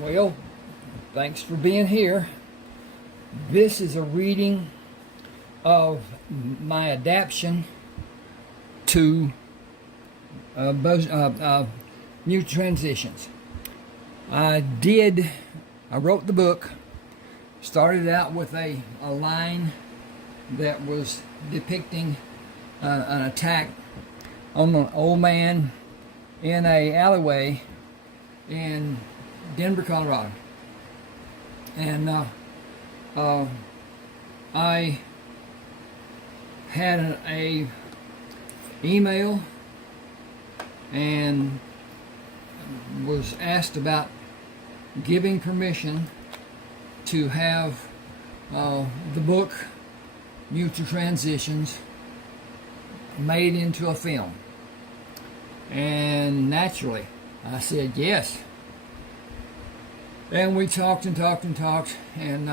Well, thanks for being here. This is a reading of my adaption to New Transitions. I wrote the book, started out with a line that was depicting an attack on an old man in a alleyway in Denver, Colorado. And I had a email and was asked about giving permission to have the book Mutual Transitions made into a film. And naturally I said yes. And we talked and talked and talked, and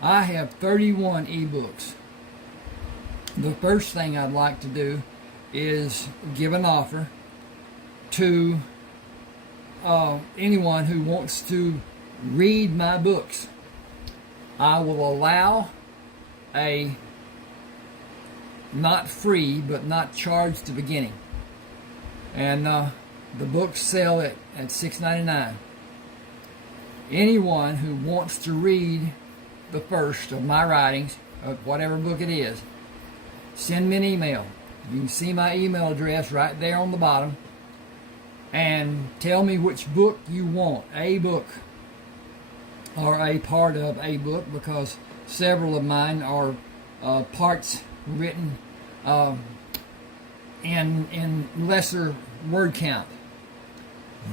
I have 31 ebooks. The first thing I'd like to do is give an offer to anyone who wants to read my books. I will allow a not free but not charged at the beginning, and the books sell at $6.99. Anyone who wants to read the first of my writings, of whatever book it is, send me an email. You can see my email address right there on the bottom, and tell me which book you want, a book or a part of a book, because several of mine are parts written in lesser word count.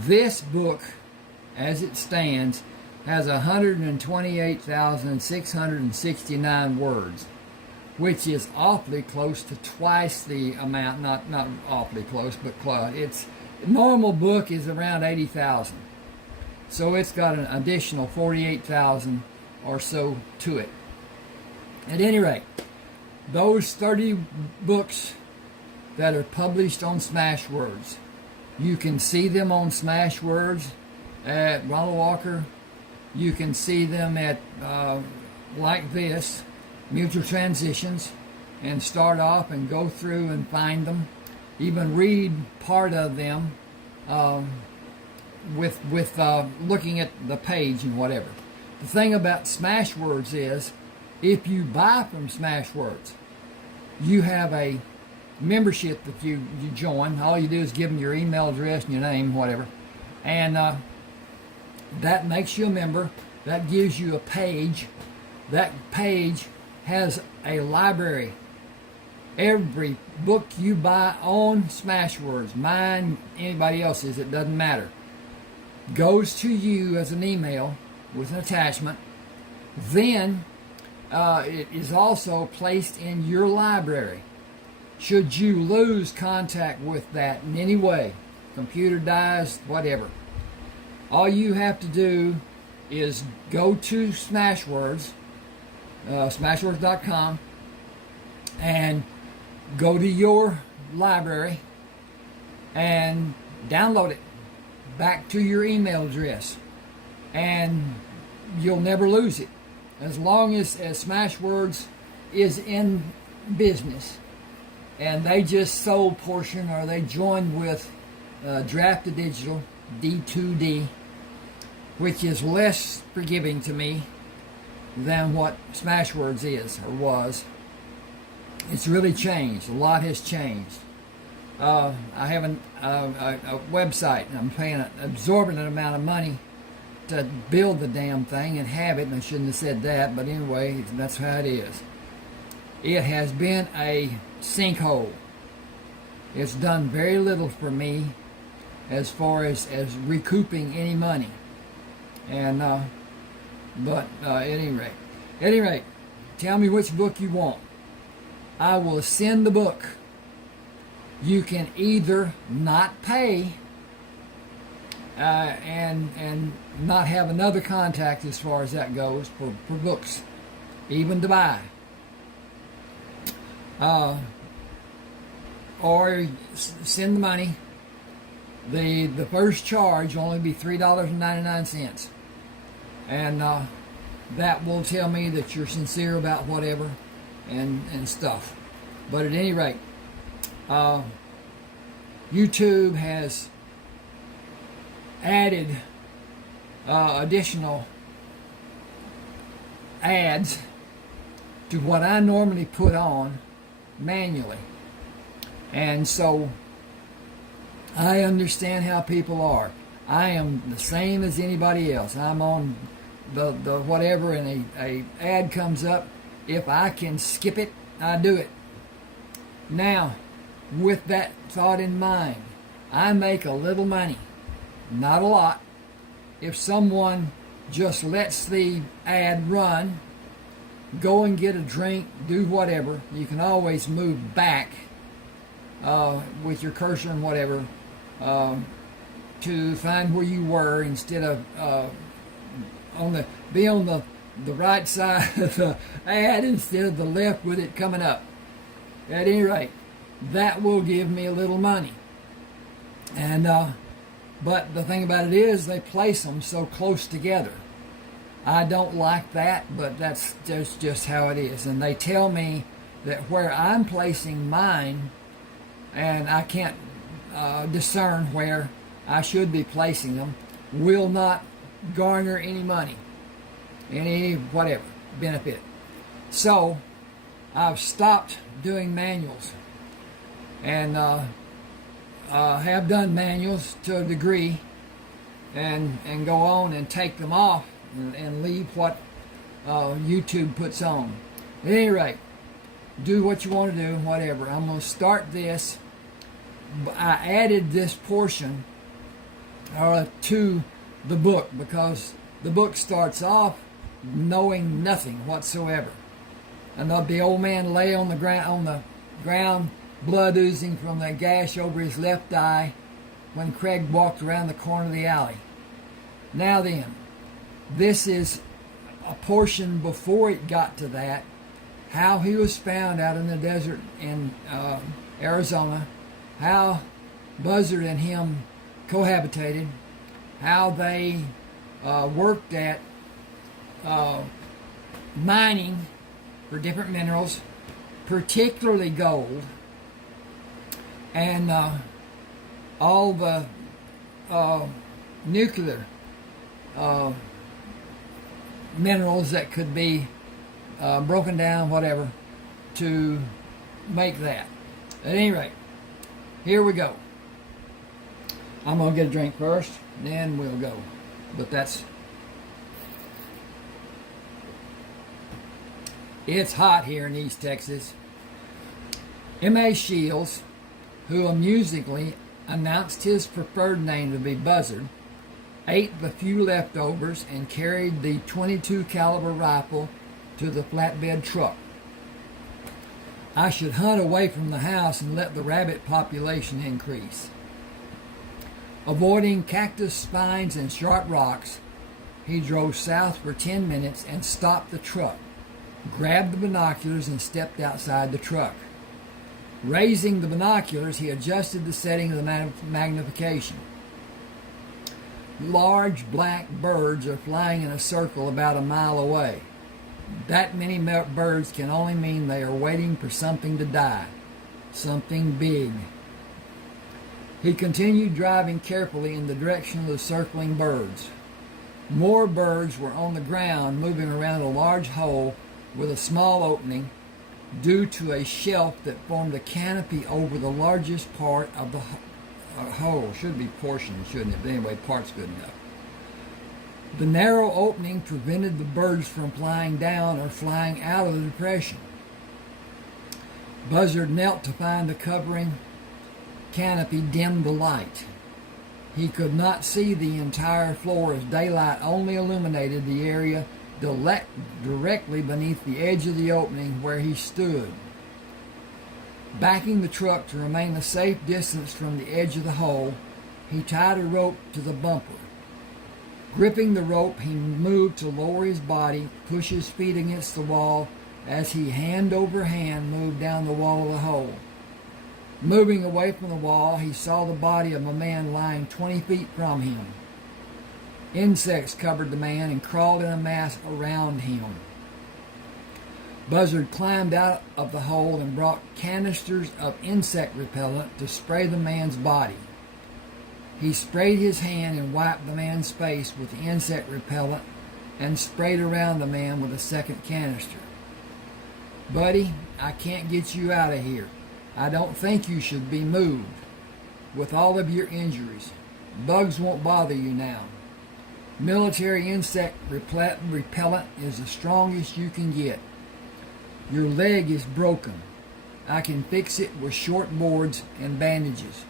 This book, as it stands, has 128,669 words, which is awfully close to twice the amount. Not awfully close, but close. Its normal book is around 80,000, so it's got an additional 48,000 or so to it. At any rate, those 30 books that are published on Smashwords, you can see them on Smashwords at Ronald Walker. You can see them at like this, Mutual Transitions, and start off and go through and find them, even read part of them with looking at the page and whatever. The thing about Smashwords is, if you buy from Smashwords, you have a membership that you join. All you do is give them your email address and your name, whatever, and that makes you a member. That gives you a page. That page has a library. Every book you buy on Smashwords, mine, anybody else's, it doesn't matter, goes to you as an email with an attachment. Then it is also placed in your library. Should you lose contact with that in any way, computer dies, whatever, all you have to do is go to Smashwords, smashwords.com, and go to your library and download it back to your email address, and you'll never lose it as long as Smashwords is in business. And they just sold portion, or they joined with Drafted Digital, D2D, which is less forgiving to me than what Smashwords is or was. It's really changed. A lot has changed. I have a website, and I'm paying an exorbitant amount of money to build the damn thing and have it, and I shouldn't have said that, but anyway, that's how it is. It has been a sinkhole. It's done very little for me as far as recouping any money. And but at any rate, tell me which book you want. I will send the book. You can either not pay and not have another contact as far as that goes for books, even to buy. Or send the money, the first charge will only be $3.99, and that will tell me that you're sincere about whatever and stuff. But at any rate, YouTube has added additional ads to what I normally put on manually. And so I understand how people are. I am the same as anybody else. I'm on the whatever, and a ad comes up. If I can skip it, I do it. Now, with that thought in mind, I make a little money, not a lot. If someone just lets the ad run, go and get a drink, do whatever, you can always move back with your cursor and whatever to find where you were, instead of be on the right side of the ad instead of the left with it coming up. At any rate, that will give me a little money. And but the thing about it is, they place them so close together. I don't like that, but that's just how it is. And they tell me that where I'm placing mine, and I can't discern where I should be placing them, will not garner any money, any whatever benefit. So I've stopped doing manuals, and have done manuals to a degree, and go on and take them off and leave what YouTube puts on. At any rate, do what you want to do, whatever. I'm going to start this. I added this portion to the book because the book starts off knowing nothing whatsoever. And the old man lay on the ground, blood oozing from the gash over his left eye when Craig walked around the corner of the alley. Now then, this is a portion before it got to that, how he was found out in the desert in Arizona, how Buzzard and him cohabitated, how they worked at mining for different minerals, particularly gold, and all the nuclear minerals that could be broken down, whatever, to make that. At any rate, here we go. I'm going to get a drink first, then we'll go. But it's hot here in East Texas. M.A. Shields, who amusingly announced his preferred name to be Buzzard, ate the few leftovers and carried the .22 caliber rifle to the flatbed truck. I should hunt away from the house and let the rabbit population increase. Avoiding cactus spines and sharp rocks, he drove south for 10 minutes and stopped the truck, grabbed the binoculars and stepped outside the truck. Raising the binoculars, he adjusted the setting of the magnification. Large black birds are flying in a circle about a mile away. That many birds can only mean they are waiting for something to die, something big. He continued driving carefully in the direction of the circling birds. More birds were on the ground, moving around a large hole with a small opening due to a shelf that formed a canopy over the largest part of the hole. Should be portion, shouldn't it? But anyway, part's good enough. The narrow opening prevented the birds from flying down or flying out of the depression. Buzzard knelt to find the covering canopy dimmed the light. He could not see the entire floor as daylight only illuminated the area directly beneath the edge of the opening where he stood. Backing the truck to remain a safe distance from the edge of the hole, he tied a rope to the bumper. Gripping the rope, he moved to lower his body, push his feet against the wall as he hand over hand moved down the wall of the hole. Moving away from the wall, he saw the body of a man lying 20 feet from him. Insects covered the man and crawled in a mass around him. Buzzard climbed out of the hole and brought canisters of insect repellent to spray the man's body. He sprayed his hand and wiped the man's face with the insect repellent and sprayed around the man with a second canister. "Buddy, I can't get you out of here. I don't think you should be moved. With all of your injuries, bugs won't bother you now. Military insect repellent is the strongest you can get. Your leg is broken. I can fix it with short boards and bandages."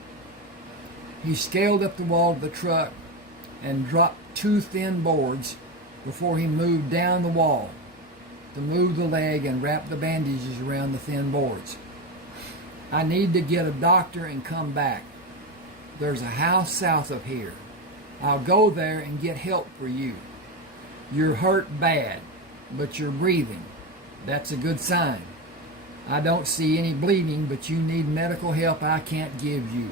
He scaled up the wall of the truck and dropped 2 thin boards before he moved down the wall to move the leg and wrap the bandages around the thin boards. "I need to get a doctor and come back. There's a house south of here. I'll go there and get help for you. You're hurt bad, but you're breathing. That's a good sign. I don't see any bleeding, but you need medical help I can't give you.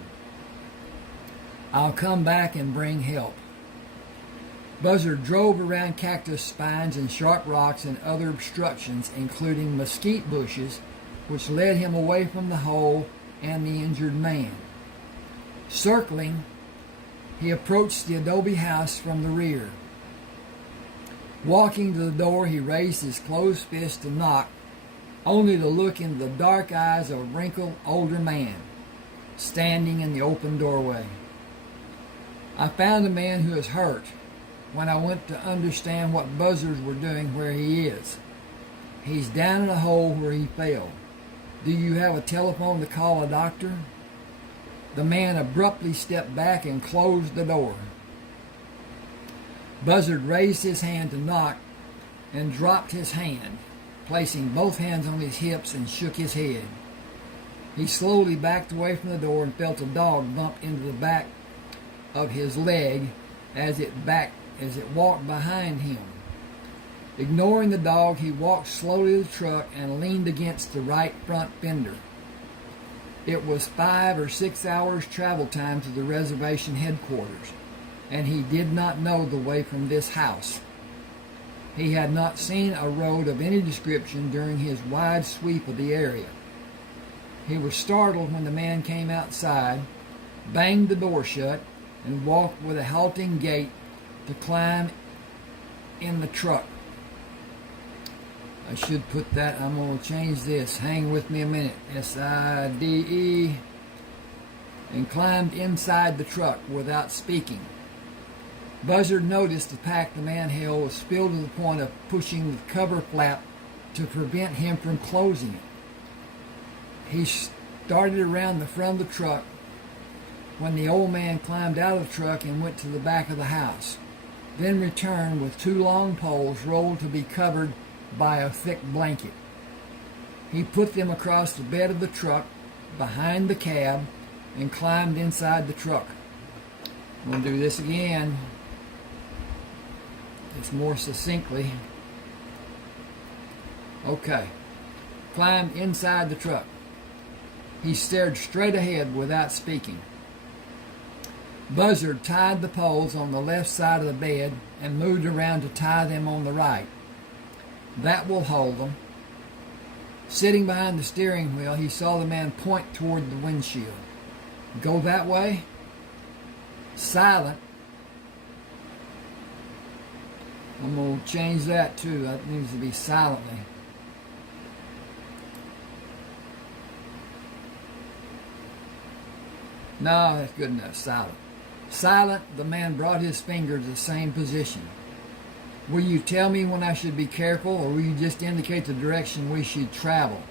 I'll come back and bring help." Buzzard drove around cactus spines and sharp rocks and other obstructions, including mesquite bushes, which led him away from the hole and the injured man. Circling, he approached the adobe house from the rear. Walking to the door, he raised his closed fist to knock, only to look into the dark eyes of a wrinkled older man standing in the open doorway. "I found a man who is hurt when I went to understand what buzzards were doing where he is. He's down in a hole where he fell. Do you have a telephone to call a doctor?" The man abruptly stepped back and closed the door. Buzzard raised his hand to knock and dropped his hand, placing both hands on his hips, and shook his head. He slowly backed away from the door and felt a dog bump into the back of his leg as it walked behind him. Ignoring the dog, he walked slowly to the truck and leaned against the right front fender. It was 5 or 6 hours travel time to the reservation headquarters, and he did not know the way from this house. He had not seen a road of any description during his wide sweep of the area. He was startled when the man came outside, banged the door shut, and walked with a halting gait to climb in the truck. I should put that, I'm going to change this. Hang with me a minute. SIDE. And climbed inside the truck without speaking. Buzzard noticed the pack the man held was filled to the point of pushing the cover flap to prevent him from closing it. He started around the front of the truck when the old man climbed out of the truck and went to the back of the house, then returned with 2 long poles rolled to be covered by a thick blanket. He put them across the bed of the truck behind the cab and climbed inside the truck. I'm going to do this again, just more succinctly. Okay. Climbed inside the truck. He stared straight ahead without speaking. Buzzard tied the poles on the left side of the bed and moved around to tie them on the right. That will hold them. Sitting behind the steering wheel, he saw the man point toward the windshield. Go that way? Silent. I'm going to change that too. That needs to be silently. No, that's good enough. Silent. Silent, the man brought his finger to the same position. Will you tell me when I should be careful, or will you just indicate the direction we should travel?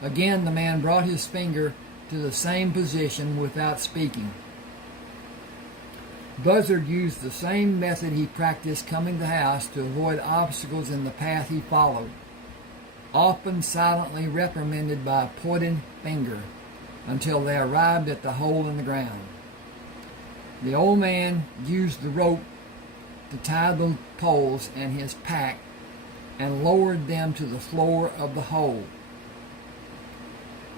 Again, the man brought his finger to the same position without speaking. Buzzard used the same method he practiced coming to the house to avoid obstacles in the path he followed, often silently reprimanded by a pointed finger until they arrived at the hole in the ground. The old man used the rope to tie the poles and his pack and lowered them to the floor of the hole.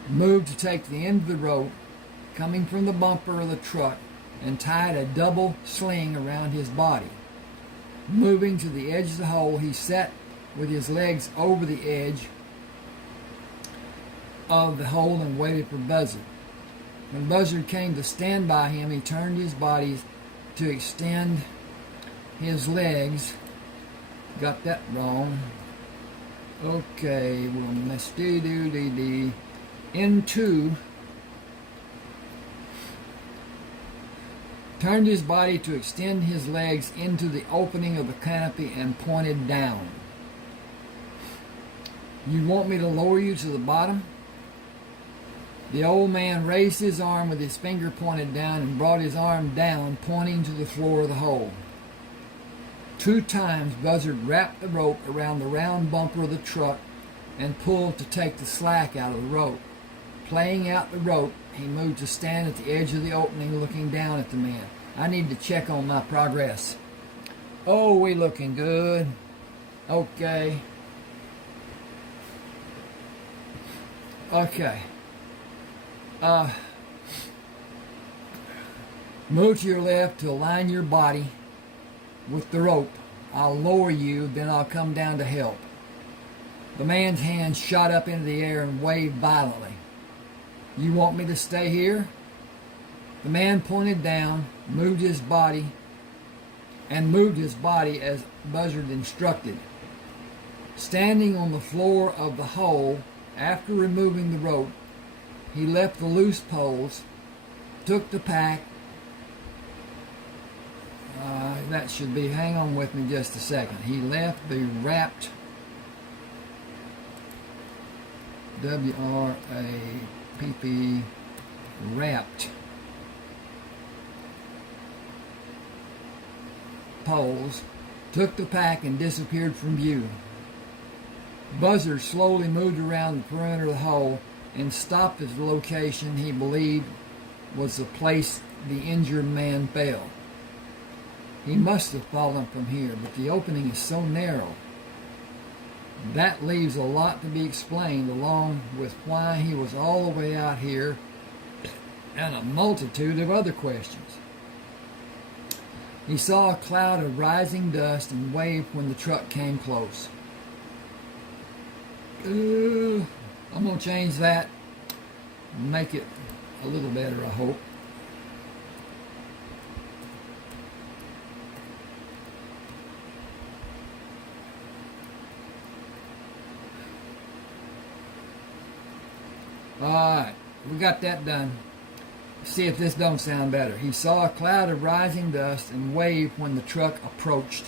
moved to take the end of the rope coming from the bumper of the truck and tied a double sling around his body. Moving to the edge of the hole, he sat with his legs over the edge of the hole and waited for Buzzard. When Buzzard came to stand by him, he turned his body to extend his legs. Got that wrong. Okay, well, let's turned his body to extend his legs into the opening of the canopy and pointed down. You want me to lower you to the bottom? The old man raised his arm with his finger pointed down and brought his arm down, pointing to the floor of the hole. 2 times Buzzard wrapped the rope around the round bumper of the truck and pulled to take the slack out of the rope. Playing out the rope, he moved to stand at the edge of the opening looking down at the man. I need to check on my progress. Oh, we looking good. Okay. Okay. Move to your left to align your body with the rope. I'll lower you, then I'll come down to help. The man's hand shot up into the air and waved violently. You want me to stay here? The man pointed down, moved his body as Buzzard instructed. Standing on the floor of the hole, after removing the rope, he left the loose poles, took the pack. That should be, hang on with me just a second. He left the wrapped, W-R-A-P-P, wrapped poles, took the pack and disappeared from view. Buzzard slowly moved around the perimeter of the hole and stopped at the location he believed was the place the injured man fell. He must have fallen from here, but the opening is so narrow. That leaves a lot to be explained, along with why he was all the way out here and a multitude of other questions. He saw a cloud of rising dust and waved when the truck came close. I'm going to change that and make it a little better, I hope. Alright, we got that done. See if this don't sound better. He saw a cloud of rising dust and waved when the truck approached.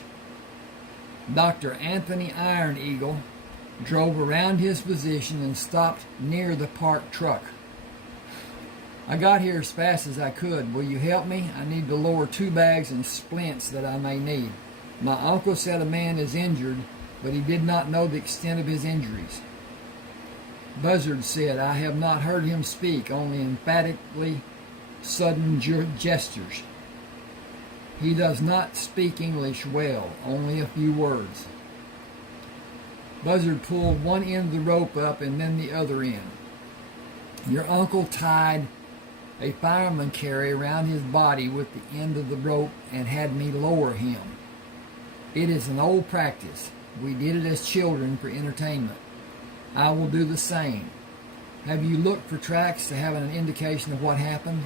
Dr. Anthony Iron Eagle drove around his position and stopped near the parked truck. I got here as fast as I could. Will you help me? I need to lower 2 bags and splints that I may need. My uncle said a man is injured, but he did not know the extent of his injuries. Buzzard said, I have not heard him speak, only emphatically sudden gestures. He does not speak English well, only a few words. Buzzard pulled one end of the rope up and then the other end. Your uncle tied a fireman carry around his body with the end of the rope and had me lower him. It is an old practice. We did it as children for entertainment. I will do the same. Have you looked for tracks to have an indication of what happened?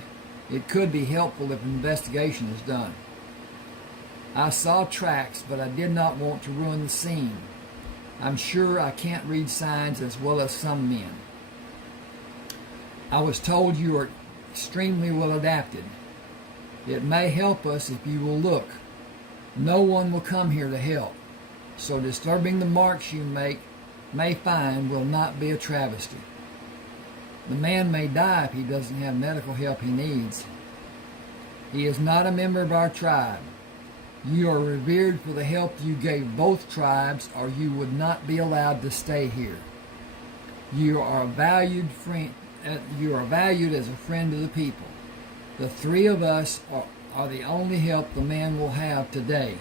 It could be helpful if an investigation is done. I saw tracks, but I did not want to ruin the scene. I'm sure I can't read signs as well as some men. I was told you are extremely well adapted. It may help us if you will look. No one will come here to help, so disturbing the marks you may find will not be a travesty. The man may die if he doesn't have medical help he needs. He is not a member of our tribe. You are revered for the help you gave both tribes, or you would not be allowed to stay here. You are valued as a friend of the people. The 3 of us are the only help the man will have today.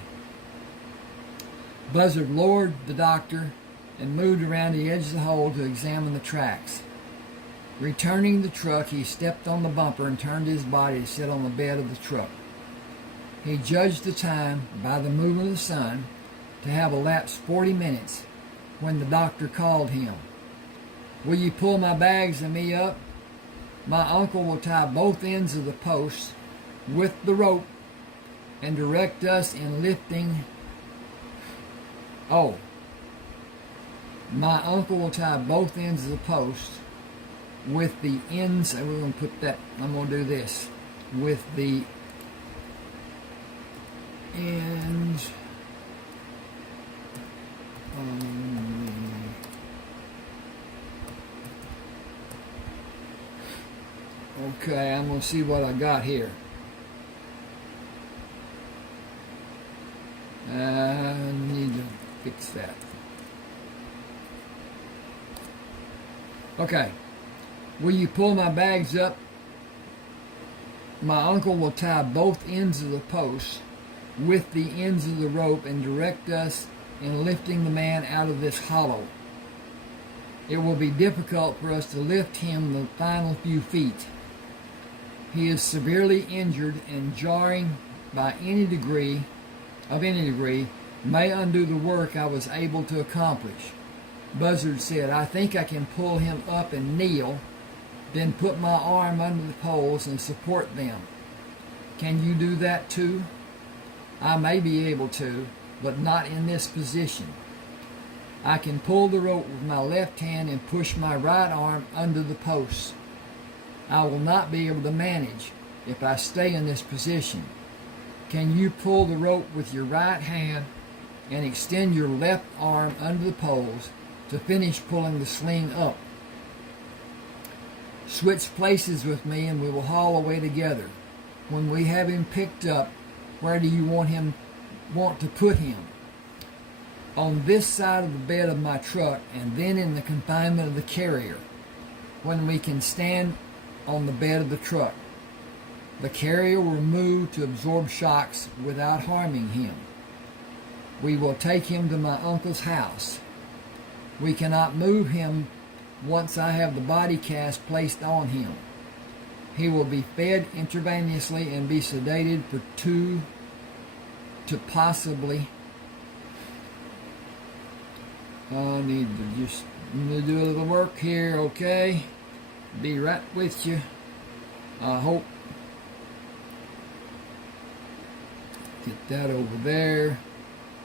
Buzzard lowered the doctor and moved around the edge of the hole to examine the tracks. Returning the truck, he stepped on the bumper and turned his body to sit on the bed of the truck. He judged the time by the movement of the sun to have elapsed 40 minutes when the doctor called him. "Will you pull my bags and me up? My uncle will tie both ends of the posts with the rope and direct us in lifting." My uncle will tie both ends of the post with the ends, and we're going to put that, I'm going to do this, with the ends okay, I'm going to see what I got here. I need to fix that. Okay. "Will you pull my bags up? My uncle will tie both ends of the post with the ends of the rope and direct us in lifting the man out of this hollow. It will be difficult for us to lift him the final few feet. He is severely injured, and jarring by any degree may undo the work I was able to accomplish." Buzzard said, "I think I can pull him up and kneel, then put my arm under the poles and support them. Can you do that too?" "I may be able to, but not in this position. I can pull the rope with my left hand and push my right arm under the posts. I will not be able to manage if I stay in this position. Can you pull the rope with your right hand and extend your left arm under the poles to finish pulling the sling up? Switch places with me and we will haul away together. When we have him picked up, where do you want to put him?" "On this side of the bed of my truck, and then in the confinement of the carrier, when we can stand on the bed of the truck. The carrier will move to absorb shocks without harming him. We will take him to my uncle's house. We cannot move him once I have the body cast placed on him. He will be fed intravenously and be sedated for 2 to possibly..." I need to just do a little work here, okay? Be right with you. I hope. Get that over there.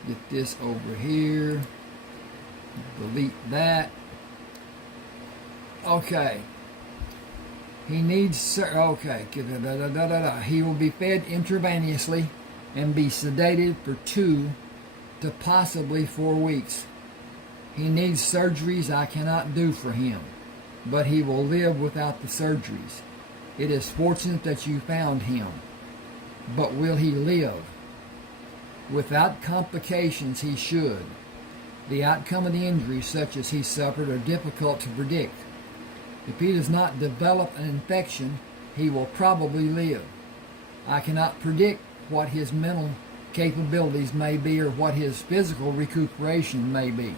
Get this over here. Delete that. Okay. He needs... Okay. He will be fed intravenously and be sedated for 2 to possibly 4 weeks. He needs surgeries I cannot do for him, but he will live without the surgeries. It is fortunate that you found him, but will he live? Without complications, he should. The outcome of the injuries such as he suffered are difficult to predict. If he does not develop an infection, he will probably live. I cannot predict what his mental capabilities may be or what his physical recuperation may be.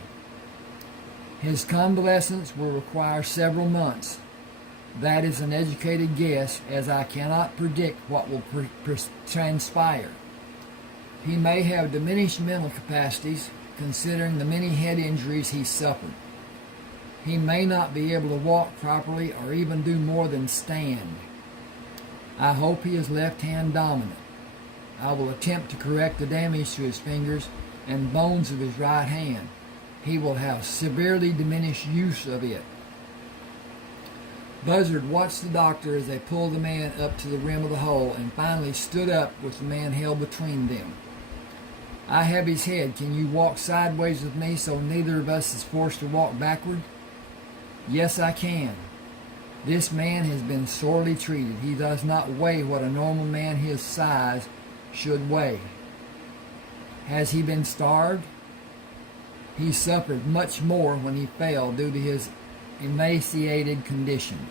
His convalescence will require several months. That is an educated guess, as I cannot predict what will transpire. He may have diminished mental capacities, considering the many head injuries he suffered. He may not be able to walk properly or even do more than stand. I hope he is left-hand dominant. I will attempt to correct the damage to his fingers and bones of his right hand. He will have severely diminished use of it. Buzzard watched the doctor as they pulled the man up to the rim of the hole and finally stood up with the man held between them. I have his head. Can you walk sideways with me so neither of us is forced to walk backward? Yes, I can. This man has been sorely treated. He does not weigh what a normal man his size should weigh. Has he been starved? He suffered much more when he fell due to his emaciated condition.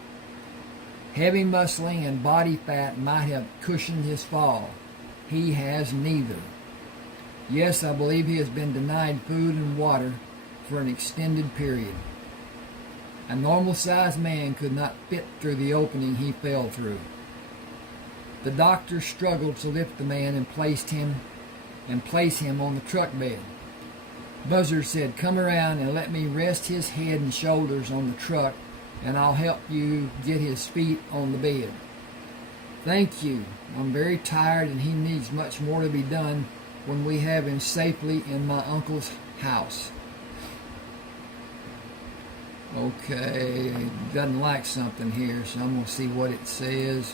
Heavy muscling and body fat might have cushioned his fall. He has neither. Yes, I believe he has been denied food and water for an extended period. A normal-sized man could not fit through the opening he fell through. The doctor struggled to lift the man and place him on the truck bed. Buzzard said, "Come around and let me rest his head and shoulders on the truck, and I'll help you get his feet on the bed." "Thank you. I'm very tired, and he needs much more to be done when we have him safely in my uncle's house." Okay, it doesn't like something here, so I'm going to see what it says.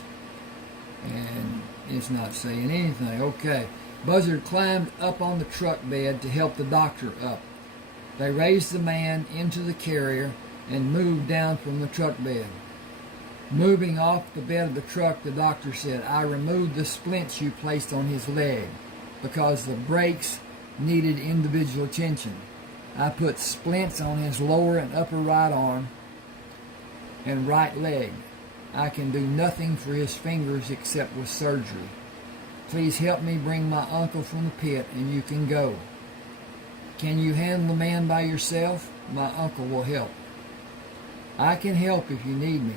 And it's not saying anything. Okay. Buzzard climbed up on the truck bed to help the doctor up. They raised the man into the carrier and moved down from the truck bed. Moving off the bed of the truck, the doctor said, "I removed the splints you placed on his leg because the breaks needed individual attention. I put splints on his lower and upper right arm and right leg. I can do nothing for his fingers except with surgery. Please help me bring my uncle from the pit and you can go. Can you handle the man by yourself? My uncle will help." "I can help if you need me."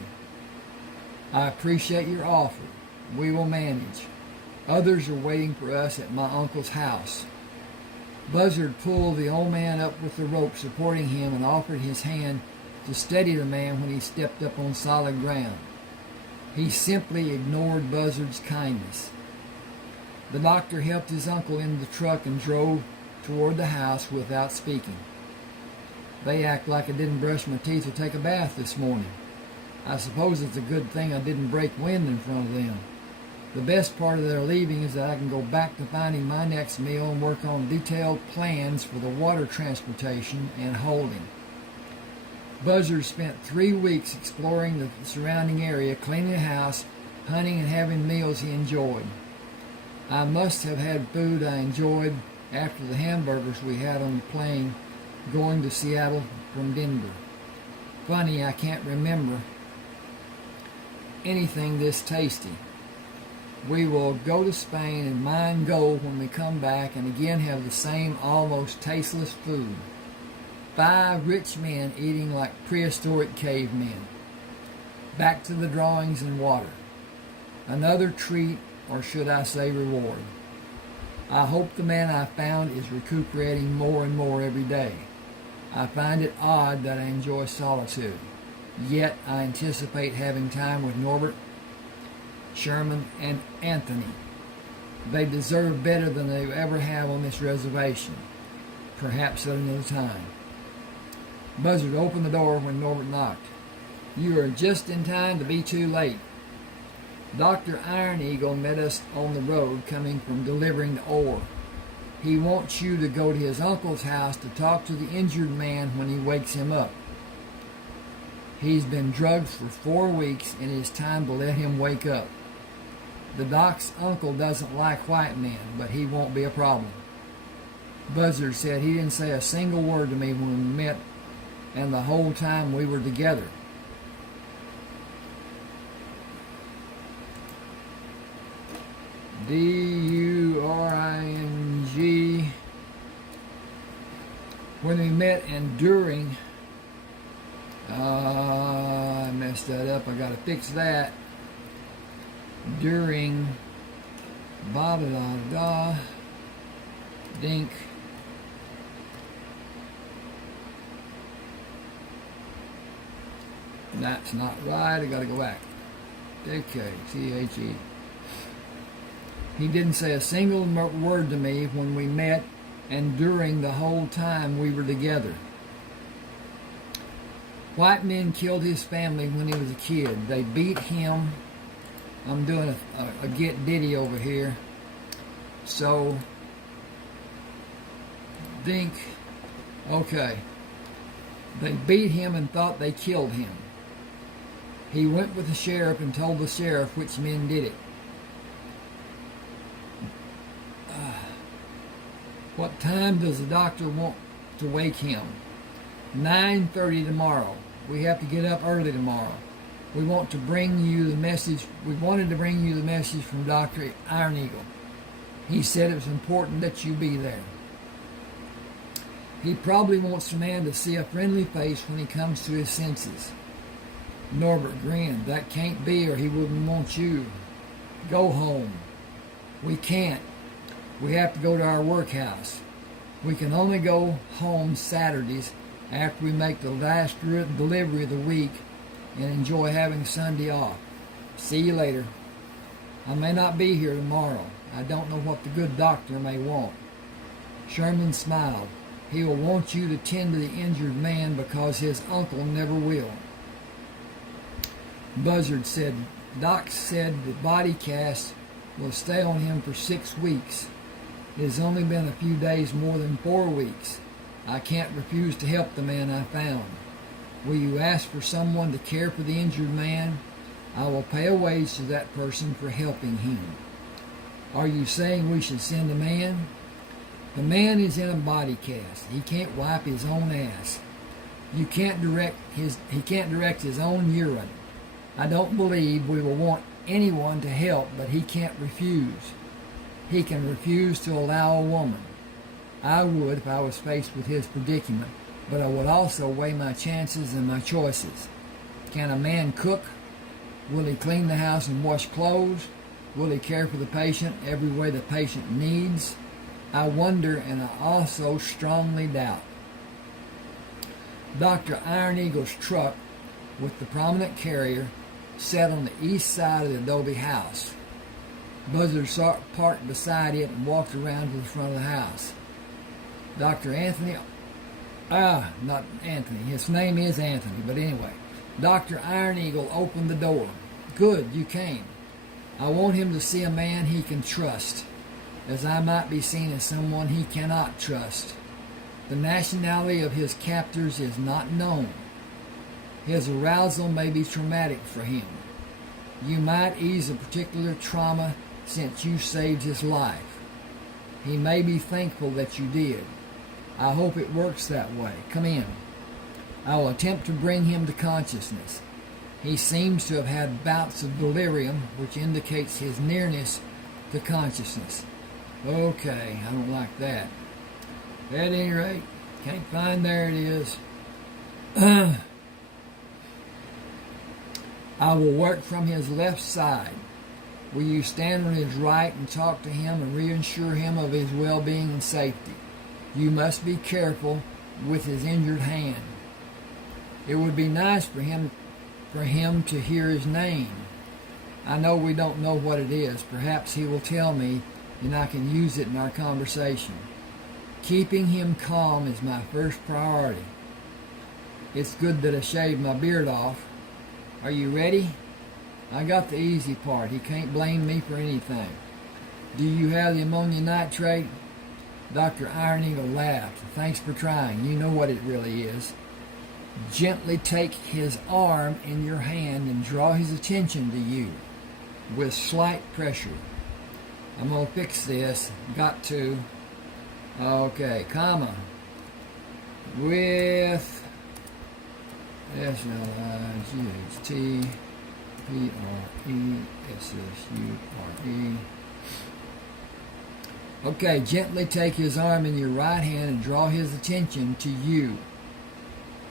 "I appreciate your offer. We will manage. Others are waiting for us at my uncle's house." Buzzard pulled the old man up with the rope supporting him and offered his hand to steady the man when he stepped up on solid ground. He simply ignored Buzzard's kindness. The doctor helped his uncle into the truck and drove toward the house without speaking. "They act like I didn't brush my teeth or take a bath this morning. I suppose it's a good thing I didn't break wind in front of them. The best part of their leaving is that I can go back to finding my next meal and work on detailed plans for the water transportation and holding." Buzzard spent 3 weeks exploring the surrounding area, cleaning the house, hunting, and having meals he enjoyed. "I must have had food I enjoyed after the hamburgers we had on the plane going to Seattle from Denver. Funny, I can't remember anything this tasty. We will go to Spain and mine gold when we come back and again have the same almost tasteless food. 5 rich men eating like prehistoric cavemen. Back to the drawings and water. Another treat, or should I say reward. I hope the man I found is recuperating more and more every day. I find it odd that I enjoy solitude. Yet I anticipate having time with Norbert, Sherman, and Anthony. They deserve better than they ever have on this reservation. Perhaps at another time." Buzzard opened the door when Norbert knocked. "You are just in time to be too late. Dr. Iron Eagle met us on the road coming from delivering the ore. He wants you to go to his uncle's house to talk to the injured man when he wakes him up. He's been drugged for 4 weeks and it is time to let him wake up. The doc's uncle doesn't like white men, but he won't be a problem." Buzzard said he didn't say a single word to me when we met and the whole time we were together. D-U-R-I-N-G. When we met and during... I messed that up. I got to fix that. During... Ba-da-da-da. Dink. That's not right. I got to go back. Okay. C-H-E. He didn't say a single word to me when we met and during the whole time we were together. White men killed his family when he was a kid. They beat him. I'm doing a get ditty over here. So, think, okay. They beat him and thought they killed him. He went with the sheriff and told the sheriff which men did it. What time does the doctor want to wake him? 9:30 tomorrow. We have to get up early tomorrow. We wanted to bring you the message from Dr. Iron Eagle. He said it was important that you be there. He probably wants the man to see a friendly face when he comes to his senses. Norbert grinned. That can't be, or he wouldn't want you. Go home. We can't. We have to go to our workhouse. We can only go home Saturdays after we make the last delivery of the week and enjoy having Sunday off. See you later. I may not be here tomorrow. I don't know what the good doctor may want. Sherman smiled. He will want you to tend to the injured man because his uncle never will. Buzzard said, Doc said the body cast will stay on him for 6 weeks. It has only been a few days more than 4 weeks. I can't refuse to help the man I found. Will you ask for someone to care for the injured man? I will pay a wage to that person for helping him. Are you saying we should send a man? The man is in a body cast. He can't wipe his own ass. He can't direct his own urine. I don't believe we will want anyone to help, but he can't refuse. He can refuse to allow a woman. I would if I was faced with his predicament, but I would also weigh my chances and my choices. Can a man cook? Will he clean the house and wash clothes? Will he care for the patient every way the patient needs? I wonder, and I also strongly doubt. Dr. Iron Eagle's truck with the prominent carrier sat on the east side of the adobe house. Buzzard parked beside it and walked around to the front of the house. Dr. not Anthony, his name is Anthony, but anyway, Dr. Iron Eagle opened the door. Good, you came. I want him to see a man he can trust, as I might be seen as someone he cannot trust. The nationality of his captors is not known. His arousal may be traumatic for him. You might ease a particular trauma since you saved his life. He may be thankful that you did. I hope it works that way. Come in. I will attempt to bring him to consciousness. He seems to have had bouts of delirium, which indicates his nearness to consciousness. Okay, I don't like that. At any rate, can't find, there it is. I will work from his left side. Will you stand on his right and talk to him and reassure him of his well-being and safety? You must be careful with his injured hand. It would be nice for him to hear his name. I know we don't know what it is. Perhaps he will tell me and I can use it in our conversation. Keeping him calm is my first priority. It's good that I shaved my beard off. Are you ready? I got the easy part. He can't blame me for anything. Do you have the ammonia nitrate? Dr. Iron Eagle laughed. Thanks for trying. You know what it really is. Gently take his arm in your hand and draw his attention to you with slight pressure. I'm going to fix this. Got to. Okay, comma. With SLIGHTPRESSURE. Okay, gently take his arm in your right hand and draw his attention to you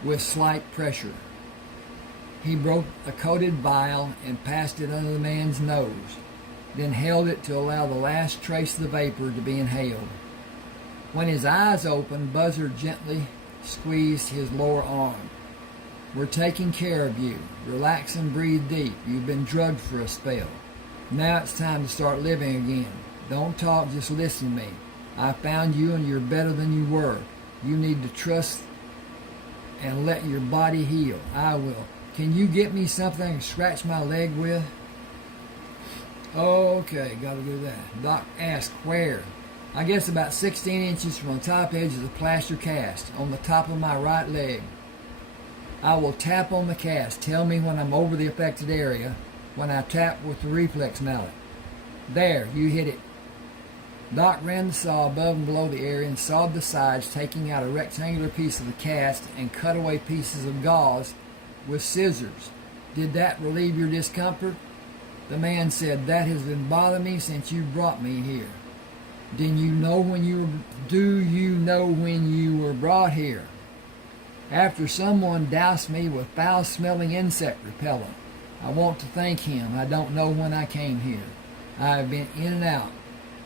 with slight pressure. He broke a coated vial and passed it under the man's nose, then held it to allow the last trace of the vapor to be inhaled. When his eyes opened, Buzzard gently squeezed his lower arm. We're taking care of you. Relax and breathe deep. You've been drugged for a spell. Now it's time to start living again. Don't talk, just listen to me. I found you and you're better than you were. You need to trust and let your body heal. I will. Can you get me something to scratch my leg with? Okay, got to do that. Doc asked, where? I guess about 16 inches from the top edge of the plaster cast, on the top of my right leg. I will tap on the cast. Tell me when I'm over the affected area, when I tap with the reflex mallet. There, you hit it. Doc ran the saw above and below the area and sawed the sides, taking out a rectangular piece of the cast and cut away pieces of gauze with scissors. Did that relieve your discomfort? The man said, that has been bothering me since you brought me here. Do you know when you were brought here? After someone doused me with foul-smelling insect repellent. I want to thank him. I don't know when I came here. I have been in and out.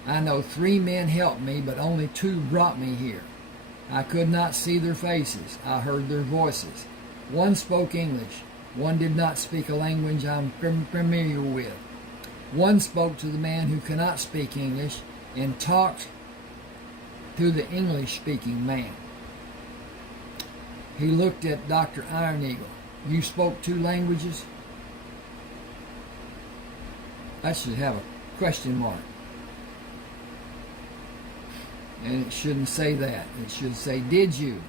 I know 3 men helped me, but only 2 brought me here. I could not see their faces. I heard their voices. One spoke English. One did not speak a language I'm familiar with. One spoke to the man who cannot speak English and talked to the English-speaking man. He looked at Dr. Iron Eagle. You spoke 2 languages? I should have a question mark. And it shouldn't say that. It should say, did you?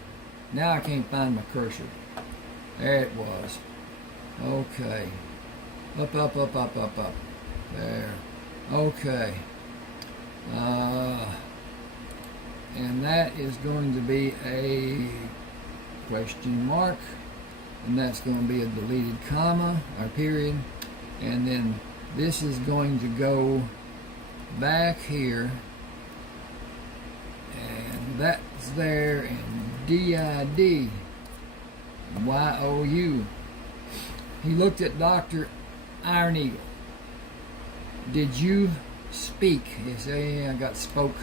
Now I can't find my cursor. There it was. Okay. Up, up, up, up, up, up. There. Okay. And that is going to be a question mark. And that's going to be a deleted comma or period. And then this is going to go back here. And that's there. And DID. YOU. He looked at Dr. Iron Eagle. Did you speak? He said, yeah, I got spoke.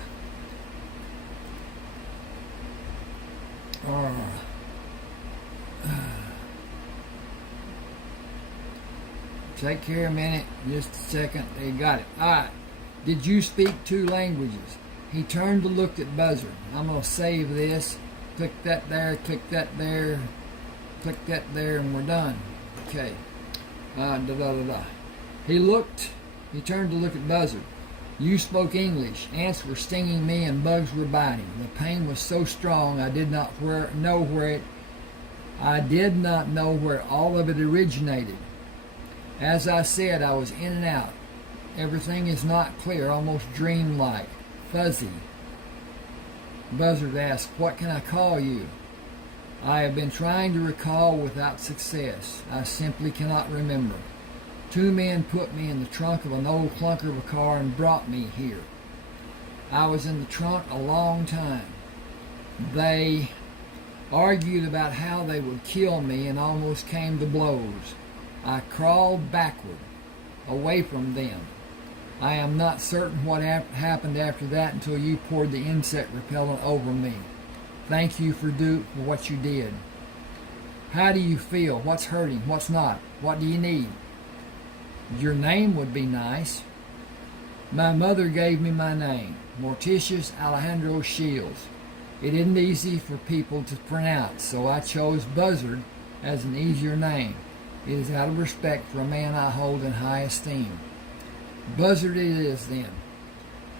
Take care a minute, just a second. They got it. Alright. Did you speak 2 languages? He turned to look at Buzzard. I'm going to save this. Click that there, click that there, click that there, and we're done. Okay. He turned to look at Buzzard. You spoke English. Ants were stinging me and bugs were biting. The pain was so strong I did not know where all of it originated. As I said, I was in and out. Everything is not clear, almost dreamlike, fuzzy. Buzzard asked, what can I call you? I have been trying to recall without success. I simply cannot remember. 2 men put me in the trunk of an old clunker of a car and brought me here. I was in the trunk a long time. They argued about how they would kill me and almost came to blows. I crawled backward, away from them. I am not certain what happened after that until you poured the insect repellent over me. Thank you for what you did. How do you feel? What's hurting? What's not? What do you need? Your name would be nice. My mother gave me my name, Morticius Alejandro Shields. It isn't easy for people to pronounce, so I chose Buzzard as an easier name. It is out of respect for a man I hold in high esteem. Buzzard it is then.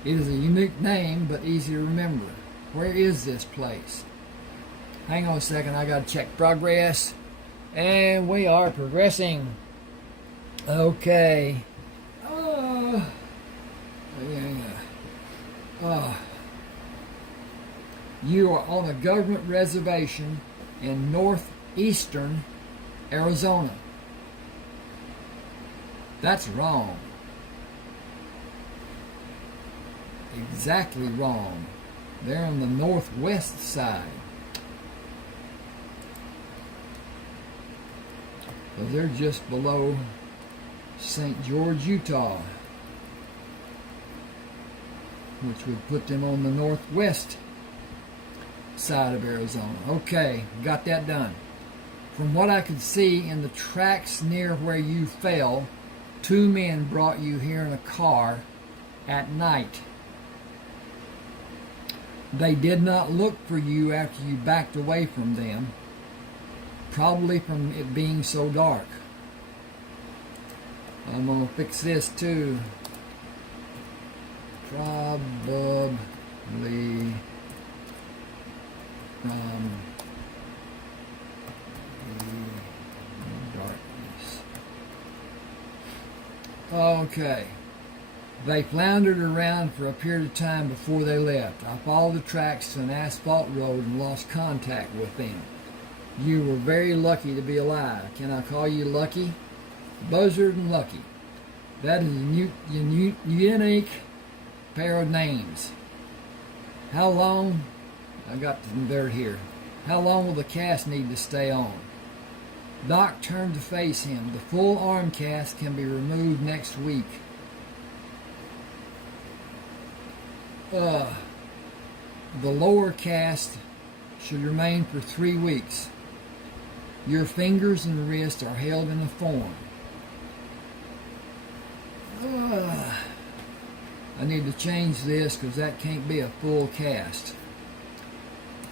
It is a unique name, but easy to remember. Where is this place? Hang on a second, I gotta check progress. And we are progressing. Okay. You are on a government reservation in northeastern Arizona. That's wrong. Exactly wrong. They're on the northwest side. So they're just below St. George, Utah, which would put them on the northwest side of Arizona. Okay, got that done. From what I could see in the tracks near where you fell, 2 men brought you here in a car at night. They did not look for you after you backed away from them, probably from it being so dark. I'm going to fix this too. Probably from the darkness. Okay. They floundered around for a period of time before they left. I followed the tracks to an asphalt road and lost contact with them. You were very lucky to be alive. Can I call you Lucky? Buzzard and Lucky. That is a unique pair of names. How long, I got the there here, how long will the cast need to stay on? Doc turned to face him. The full arm cast can be removed next week. The lower cast should remain for 3 weeks. Your fingers and wrist are held in a form. I need to change this because that can't be a full cast.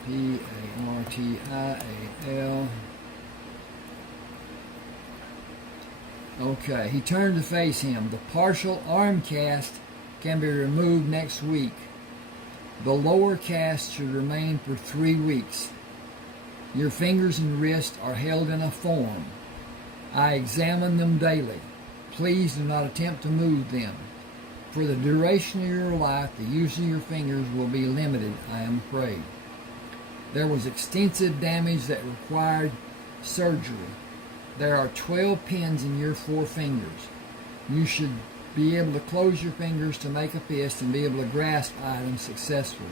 P-A-R-T-I-A-L. Okay, he turned to face him. The partial arm cast can be removed next week. The lower cast should remain for 3 weeks. Your fingers and wrists are held in a form. I examine them daily. Please do not attempt to move them. For the duration of your life, the use of your fingers will be limited, I am afraid. There was extensive damage that required surgery. There are 12 pins in your 4 fingers. You should be able to close your fingers to make a fist and be able to grasp items successfully.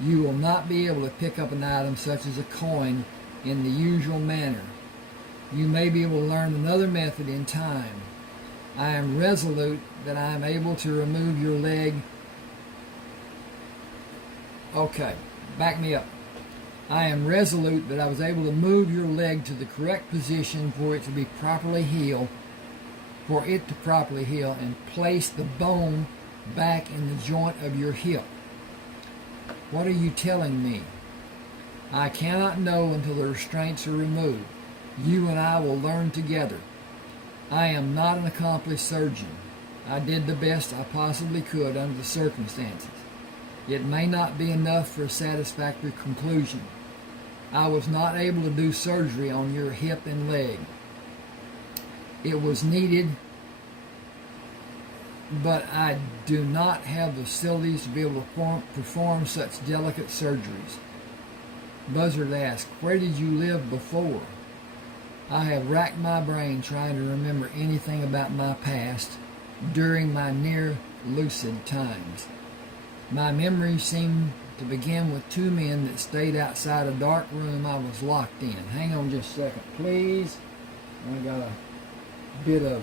You will not be able to pick up an item such as a coin in the usual manner. You may be able to learn another method in time. I am resolute that I am able to remove your leg. Okay, back me up. I am resolute that I was able to move your leg to the correct position for it to properly heal and place the bone back in the joint of your hip. What are you telling me? I cannot know until the restraints are removed. You and I will learn together. I am not an accomplished surgeon. I did the best I possibly could under the circumstances. It may not be enough for a satisfactory conclusion. I was not able to do surgery on your hip and leg. It was needed, but I do not have the facilities to be able to perform such delicate surgeries. Buzzard asked, where did you live before? I have racked my brain trying to remember anything about my past during my near lucid times. My memories seem to begin with 2 men that stayed outside a dark room I was locked in. Hang on just a second, please. I got a bit of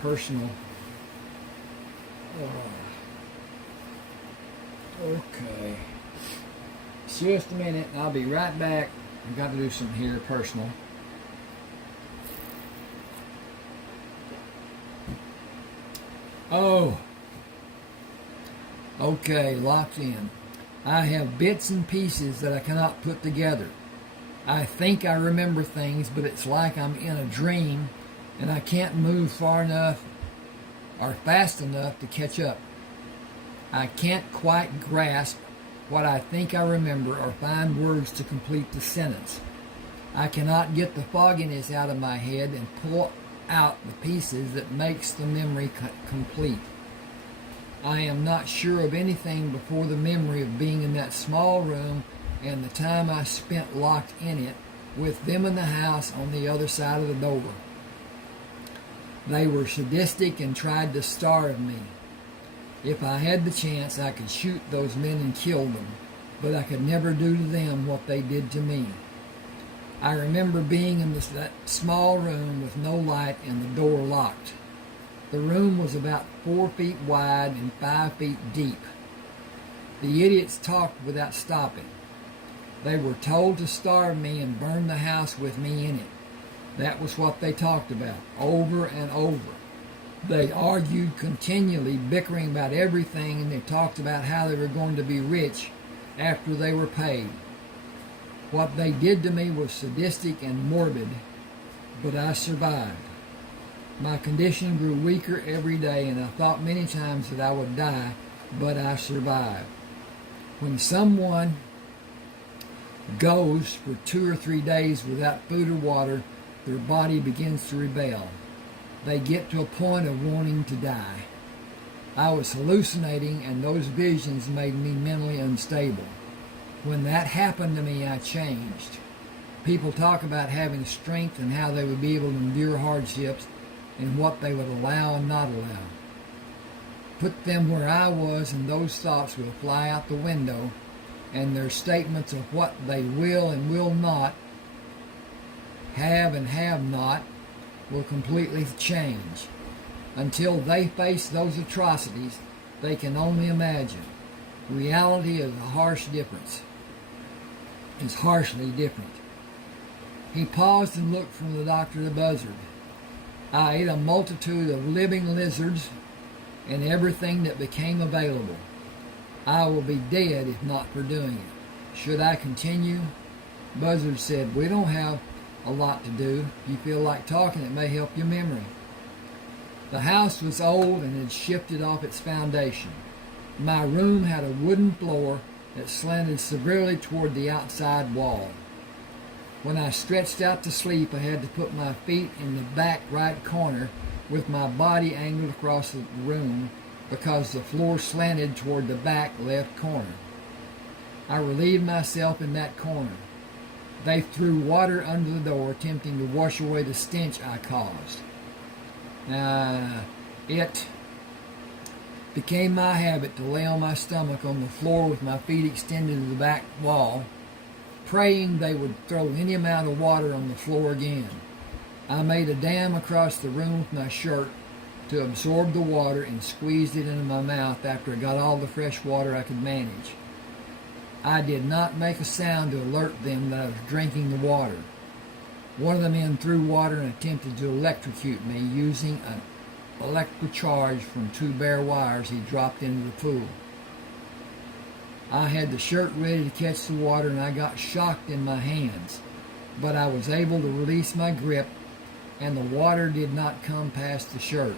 personal. Okay. Just a minute, and I'll be right back. I've got to do something here personal. Oh. Okay, locked in. I have bits and pieces that I cannot put together. I think I remember things, but it's like I'm in a dream, and I can't move far enough or fast enough to catch up. I can't quite grasp what I think I remember or find words to complete the sentence. I cannot get the fogginess out of my head and pull out the pieces that makes the memory complete. I am not sure of anything before the memory of being in that small room and the time I spent locked in it with them in the house on the other side of the door. They were sadistic and tried to starve me. If I had the chance, I could shoot those men and kill them, but I could never do to them what they did to me. I remember being in that small room with no light and the door locked. The room was about 4 feet wide and 5 feet deep. The idiots talked without stopping. They were told to starve me and burn the house with me in it. That was what they talked about, over and over. They argued continually, bickering about everything, and they talked about how they were going to be rich after they were paid. What they did to me was sadistic and morbid, but I survived. My condition grew weaker every day, and I thought many times that I would die, but I survived. When someone goes for 2 or 3 days without food or water, their body begins to rebel. They get to a point of wanting to die. I was hallucinating, and those visions made me mentally unstable. When that happened to me, I changed. People talk about having strength and how they would be able to endure hardships and what they would allow and not allow. Put them where I was, and those thoughts will fly out the window, and their statements of what they will and will not, have and have not, will completely change. Until they face those atrocities, they can only imagine. Reality is harshly different. He paused and looked from the doctor to Buzzard. I ate a multitude of living lizards and everything that became available. I will be dead if not for doing it. Should I continue? Buzzard said, we don't have a lot to do. If you feel like talking, it may help your memory. The house was old and had shifted off its foundation. My room had a wooden floor that slanted severely toward the outside wall. When I stretched out to sleep, I had to put my feet in the back right corner with my body angled across the room because the floor slanted toward the back left corner. I relieved myself in that corner. They threw water under the door, attempting to wash away the stench I caused. It became my habit to lay on my stomach on the floor with my feet extended to the back wall, praying they would throw any amount of water on the floor again. I made a dam across the room with my shirt to absorb the water and squeezed it into my mouth after I got all the fresh water I could manage. I did not make a sound to alert them that I was drinking the water. One of the men threw water and attempted to electrocute me using an electrical charge from 2 bare wires he dropped into the pool. I had the shirt ready to catch the water and I got shocked in my hands, but I was able to release my grip and the water did not come past the shirt.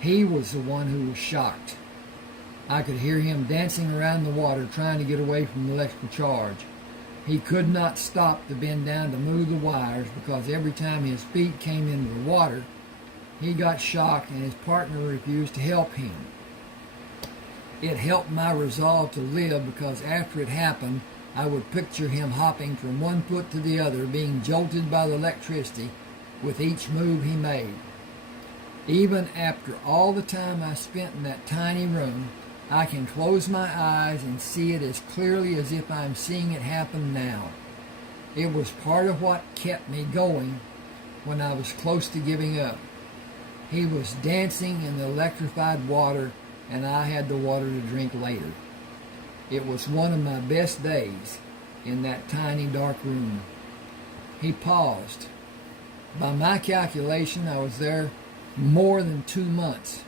He was the one who was shocked. I could hear him dancing around the water trying to get away from the electrical charge. He could not stop to bend down to move the wires because every time his feet came into the water, he got shocked and his partner refused to help him. It helped my resolve to live because after it happened, I would picture him hopping from one foot to the other, being jolted by the electricity with each move he made. Even after all the time I spent in that tiny room, I can close my eyes and see it as clearly as if I'm seeing it happen now. It was part of what kept me going when I was close to giving up. He was dancing in the electrified water, and I had the water to drink later. It was one of my best days in that tiny dark room. He paused. By my calculation, I was there more than 2 months.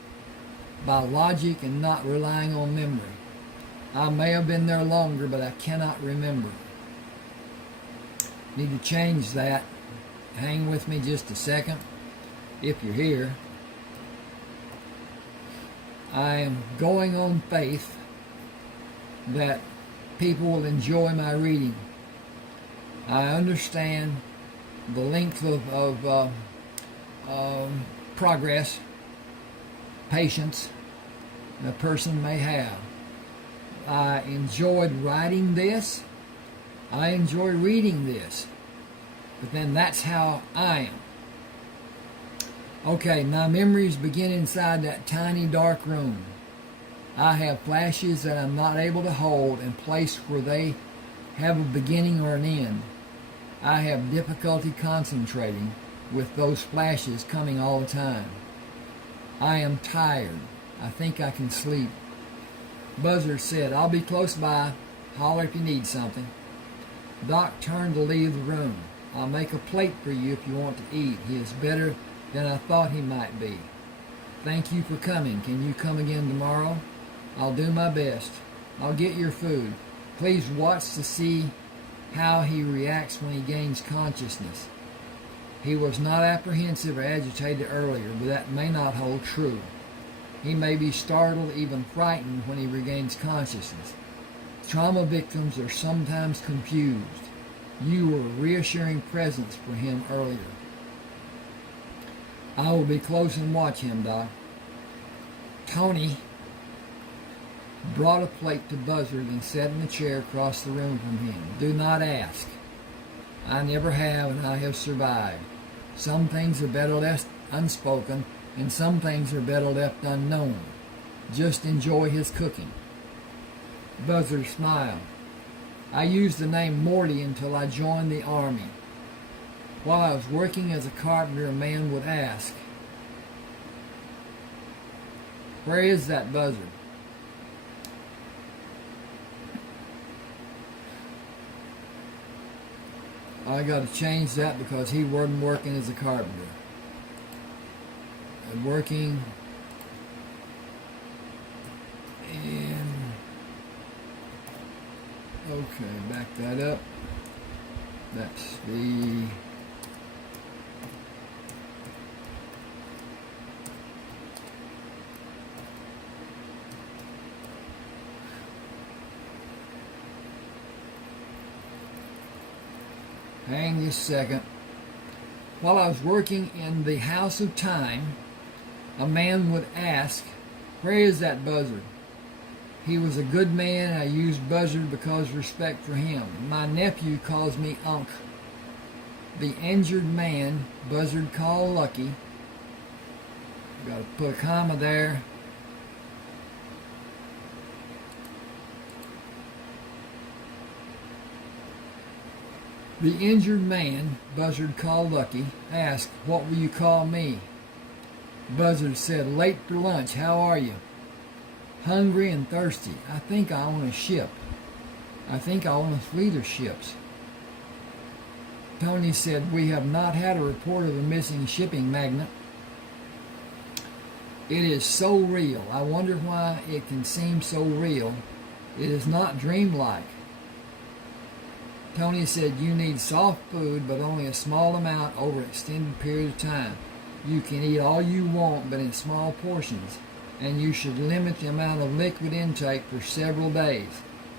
By logic and not relying on memory. I may have been there longer, but I cannot remember. Need to change that. Hang with me just a second, if you're here. I am going on faith that people will enjoy my reading. I understand the length of progress, patience a person may have. I enjoyed writing this. I enjoy reading this. But then that's how I am. Okay, my memories begin inside that tiny dark room. I have flashes that I'm not able to hold and place where they have a beginning or an end. I have difficulty concentrating with those flashes coming all the time. I am tired. I think I can sleep. Buzzard said, I'll be close by. Holler if you need something. Doc turned to leave the room. I'll make a plate for you if you want to eat. He is better than I thought he might be. Thank you for coming. Can you come again tomorrow? I'll do my best. I'll get your food. Please watch to see how he reacts when he gains consciousness. He was not apprehensive or agitated earlier, but that may not hold true. He may be startled, even frightened, when he regains consciousness. Trauma victims are sometimes confused. You were a reassuring presence for him earlier. I will be close and watch him, Doc. Tony brought a plate to Buzzard and sat in a chair across the room from him. Do not ask. I never have, and I have survived. Some things are better left unspoken, and some things are better left unknown. Just enjoy his cooking. Buzzard smiled. I used the name Morty until I joined the Army. While I was working as a carpenter, a man would ask, "Where is that buzzard?" I got to change that because he wasn't working as a carpenter. Working and okay, back that up. That's the hang just a second. While I was working in the House of Time, a man would ask, "Where is that buzzard?" He was a good man. I used buzzard because of respect for him. My nephew calls me Unc. The injured man, buzzard called Lucky. Got to put a comma there. The injured man, buzzard called Lucky, asked, "What will you call me?" Buzzard said, "Late for lunch. How are you?" "Hungry and thirsty. I think I own a ship. I think I own a fleet of ships." Tony said, "We have not had a report of a missing shipping magnate. It is so real. I wonder why it can seem so real. It is not dreamlike." Tony said, "You need soft food, but only a small amount over an extended period of time. You can eat all you want, but in small portions, and you should limit the amount of liquid intake for several days.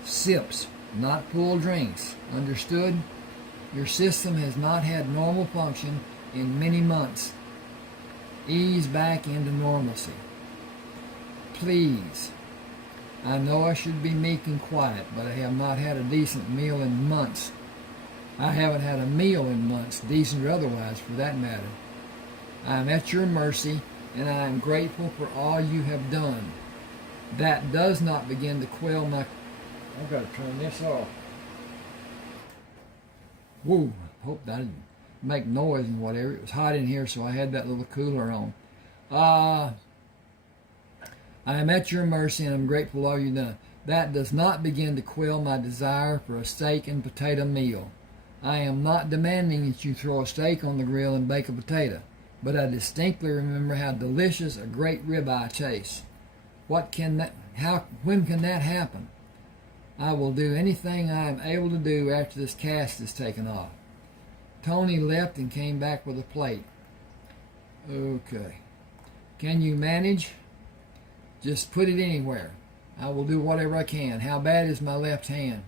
Sips, not full drinks. Understood? Your system has not had normal function in many months. Ease back into normalcy. Please. I know I should be meek and quiet, but I have not had a decent meal in months. I haven't had a meal in months, decent or otherwise, for that matter. I am at your mercy, and I am grateful for all you have done. That does not begin to quell my..." I've got to turn this off. Whoa, hope that didn't make noise and whatever. It was hot in here, so I had that little cooler on. I am at your mercy, and I'm grateful for all you've done. That does not begin to quell my desire for a steak and potato meal. I am not demanding that you throw a steak on the grill and bake a potato, but I distinctly remember how delicious a great ribeye tastes. When can that happen? I will do anything I am able to do after this cast is taken off. Tony left and came back with a plate. Okay. Can you manage? Just put it anywhere. I will do whatever I can. How bad is my left hand?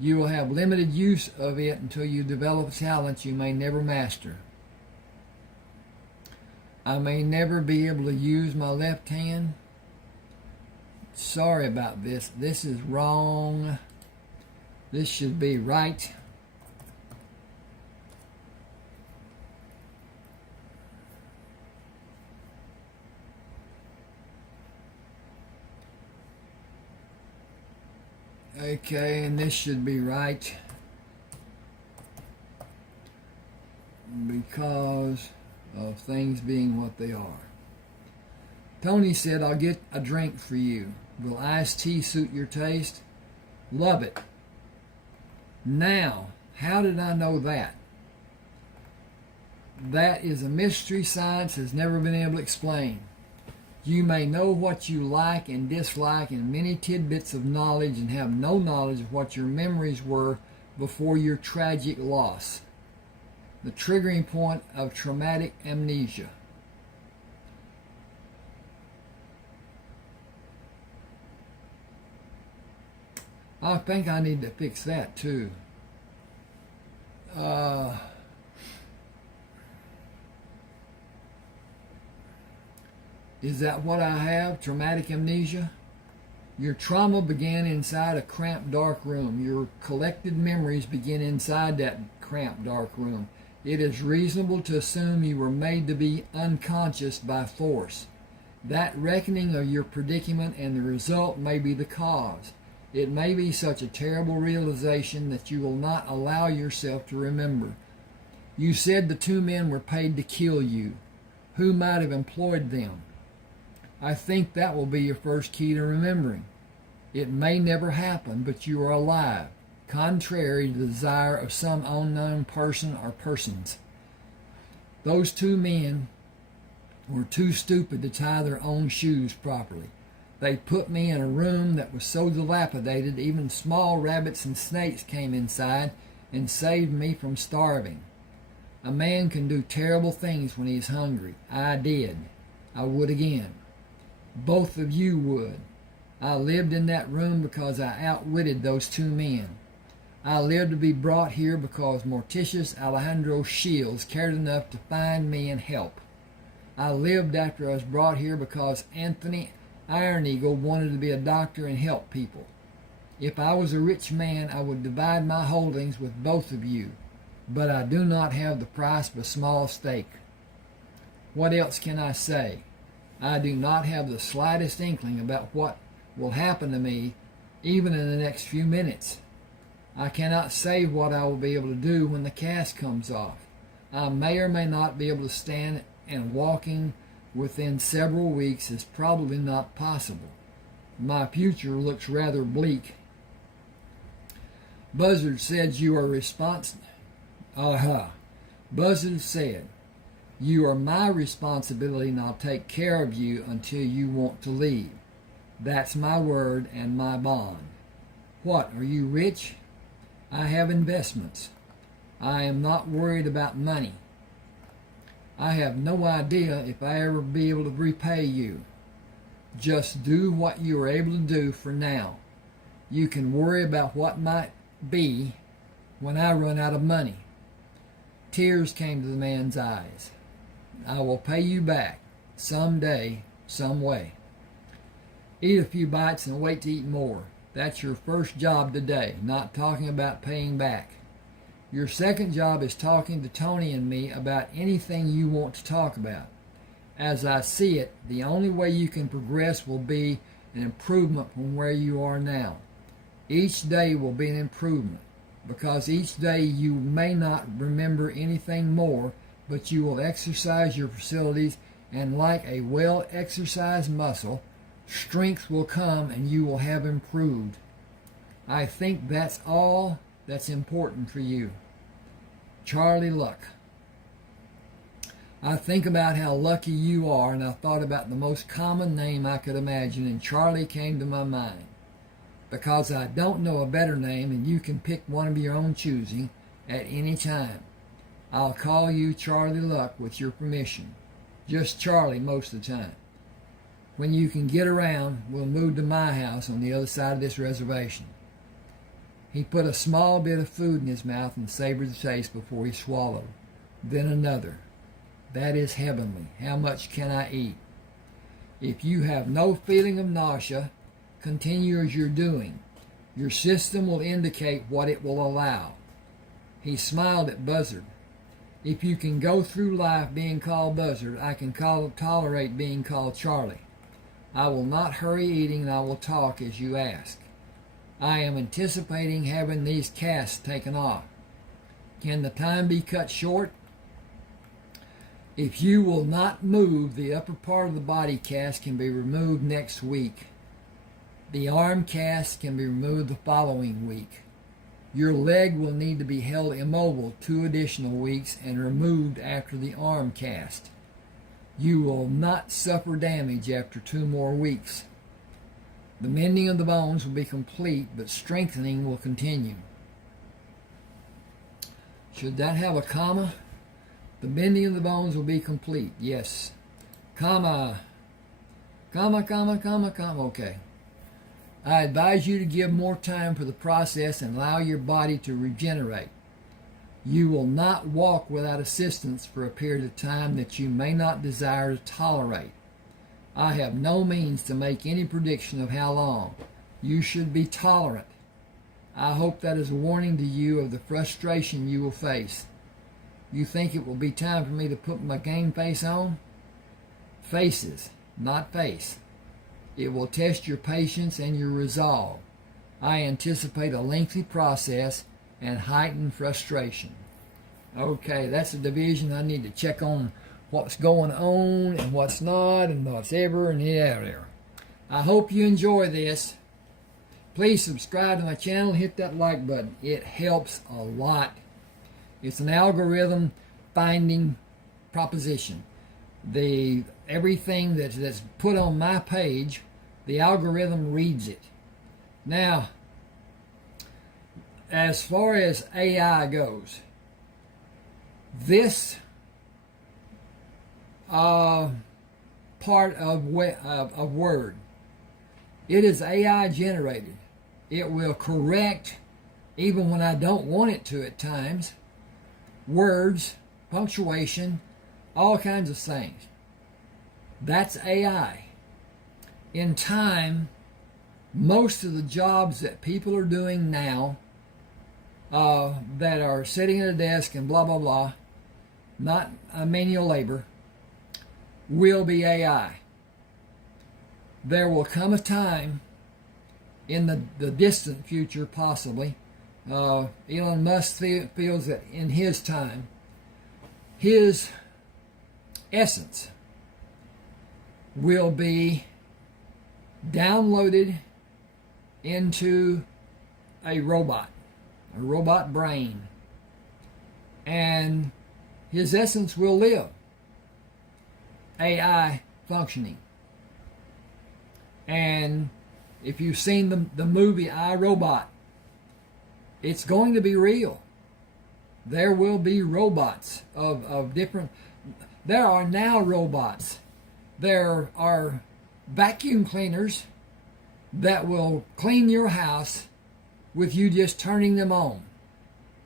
You will have limited use of it until you develop talents you may never master. I may never be able to use my left hand. Sorry about this. This is wrong. This should be right. Okay, and this should be right because of things being what they are. Tony said, "I'll get a drink for you. Will iced tea suit your taste?" Love it. Now, how did I know that? That is a mystery science has never been able to explain. You may know what you like and dislike in many tidbits of knowledge and have no knowledge of what your memories were before your tragic loss. The triggering point of traumatic amnesia. I think I need to fix that too. Is that what I have? Traumatic amnesia? Your trauma began inside a cramped, dark room. Your collected memories begin inside that cramped, dark room. It is reasonable to assume you were made to be unconscious by force. That reckoning of your predicament and the result may be the cause. It may be such a terrible realization that you will not allow yourself to remember. You said the 2 men were paid to kill you. Who might have employed them? I think that will be your first key to remembering. It may never happen, but you are alive, contrary to the desire of some unknown person or persons. Those 2 men were too stupid to tie their own shoes properly. They put me in a room that was so dilapidated even small rabbits and snakes came inside and saved me from starving. A man can do terrible things when he is hungry. I did. I would again. Both of you would. I lived in that room because I outwitted those 2 men. I lived to be brought here because Morticius Alejandro Shields cared enough to find me and help. I lived after I was brought here because Anthony Iron Eagle wanted to be a doctor and help people. If I was a rich man, I would divide my holdings with both of you, but I do not have the price of a small stake. What else can I say? I do not have the slightest inkling about what will happen to me even in the next few minutes. I cannot say what I will be able to do when the cast comes off. I may or may not be able to stand, and walking within several weeks is probably not possible. My future looks rather bleak. Buzzard said you are responsible. Buzzard said, you are my responsibility and I'll take care of you until you want to leave. That's my word and my bond. What, are you rich? I have investments. I am not worried about money. I have no idea if I ever be able to repay you. Just do what you are able to do for now. You can worry about what might be when I run out of money. Tears came to the man's eyes. I will pay you back someday, some way. Eat a few bites and wait to eat more. That's your first job today, not talking about paying back. Your second job is talking to Tony and me about anything you want to talk about. As I see it, the only way you can progress will be an improvement from where you are now. Each day will be an improvement, because each day you may not remember anything more, but you will exercise your facilities, and like a well-exercised muscle, strength will come and you will have improved. I think that's all that's important for you. Charlie Luck. I think about how lucky you are, and I thought about the most common name I could imagine, and Charlie came to my mind. Because I don't know a better name, and you can pick one of your own choosing at any time. I'll call you Charlie Luck with your permission. Just Charlie most of the time. When you can get around, we'll move to my house on the other side of this reservation. He put a small bit of food in his mouth and savored the taste before he swallowed. Then another. That is heavenly. How much can I eat? If you have no feeling of nausea, continue as you're doing. Your system will indicate what it will allow. He smiled at Buzzard. If you can go through life being called Buzzard, I can tolerate being called Charlie. I will not hurry eating, and I will talk as you ask. I am anticipating having these casts taken off. Can the time be cut short? If you will not move, the upper part of the body cast can be removed next week. The arm cast can be removed the following week. Your leg will need to be held immobile 2 additional weeks and removed after the arm cast. You will not suffer damage after 2 more weeks. The mending of the bones will be complete, but strengthening will continue. Should that have a comma? The bending of the bones will be complete. Yes. Comma. Okay. I advise you to give more time for the process and allow your body to regenerate. You will not walk without assistance for a period of time that you may not desire to tolerate. I have no means to make any prediction of how long. You should be tolerant. I hope that is a warning to you of the frustration you will face. You think it will be time for me to put my game face on? Faces, not face. It will test your patience and your resolve. I anticipate a lengthy process and heightened frustration. Okay, that's a division. I need to check on what's going on and what's not and what's ever and there. I hope you enjoy this. Please subscribe to my channel, hit that like button. It helps a lot. It's an algorithm finding proposition. Everything that's put on my page, the algorithm reads it. Now, as far as AI goes, this part of Word, it is AI generated. It will correct, even when I don't want it to at times, words, punctuation, all kinds of things. That's AI. In time, most of the jobs that people are doing now, that are sitting at a desk and blah, blah, blah, not manual labor, will be AI. There will come a time in the distant future, possibly, Elon Musk feels that in his time, his essence will be downloaded into a robot brain, and his essence will live, AI functioning. And if you've seen the movie I, Robot, it's going to be real. There will be robots of different... There are now robots. There are vacuum cleaners that will clean your house with you just turning them on.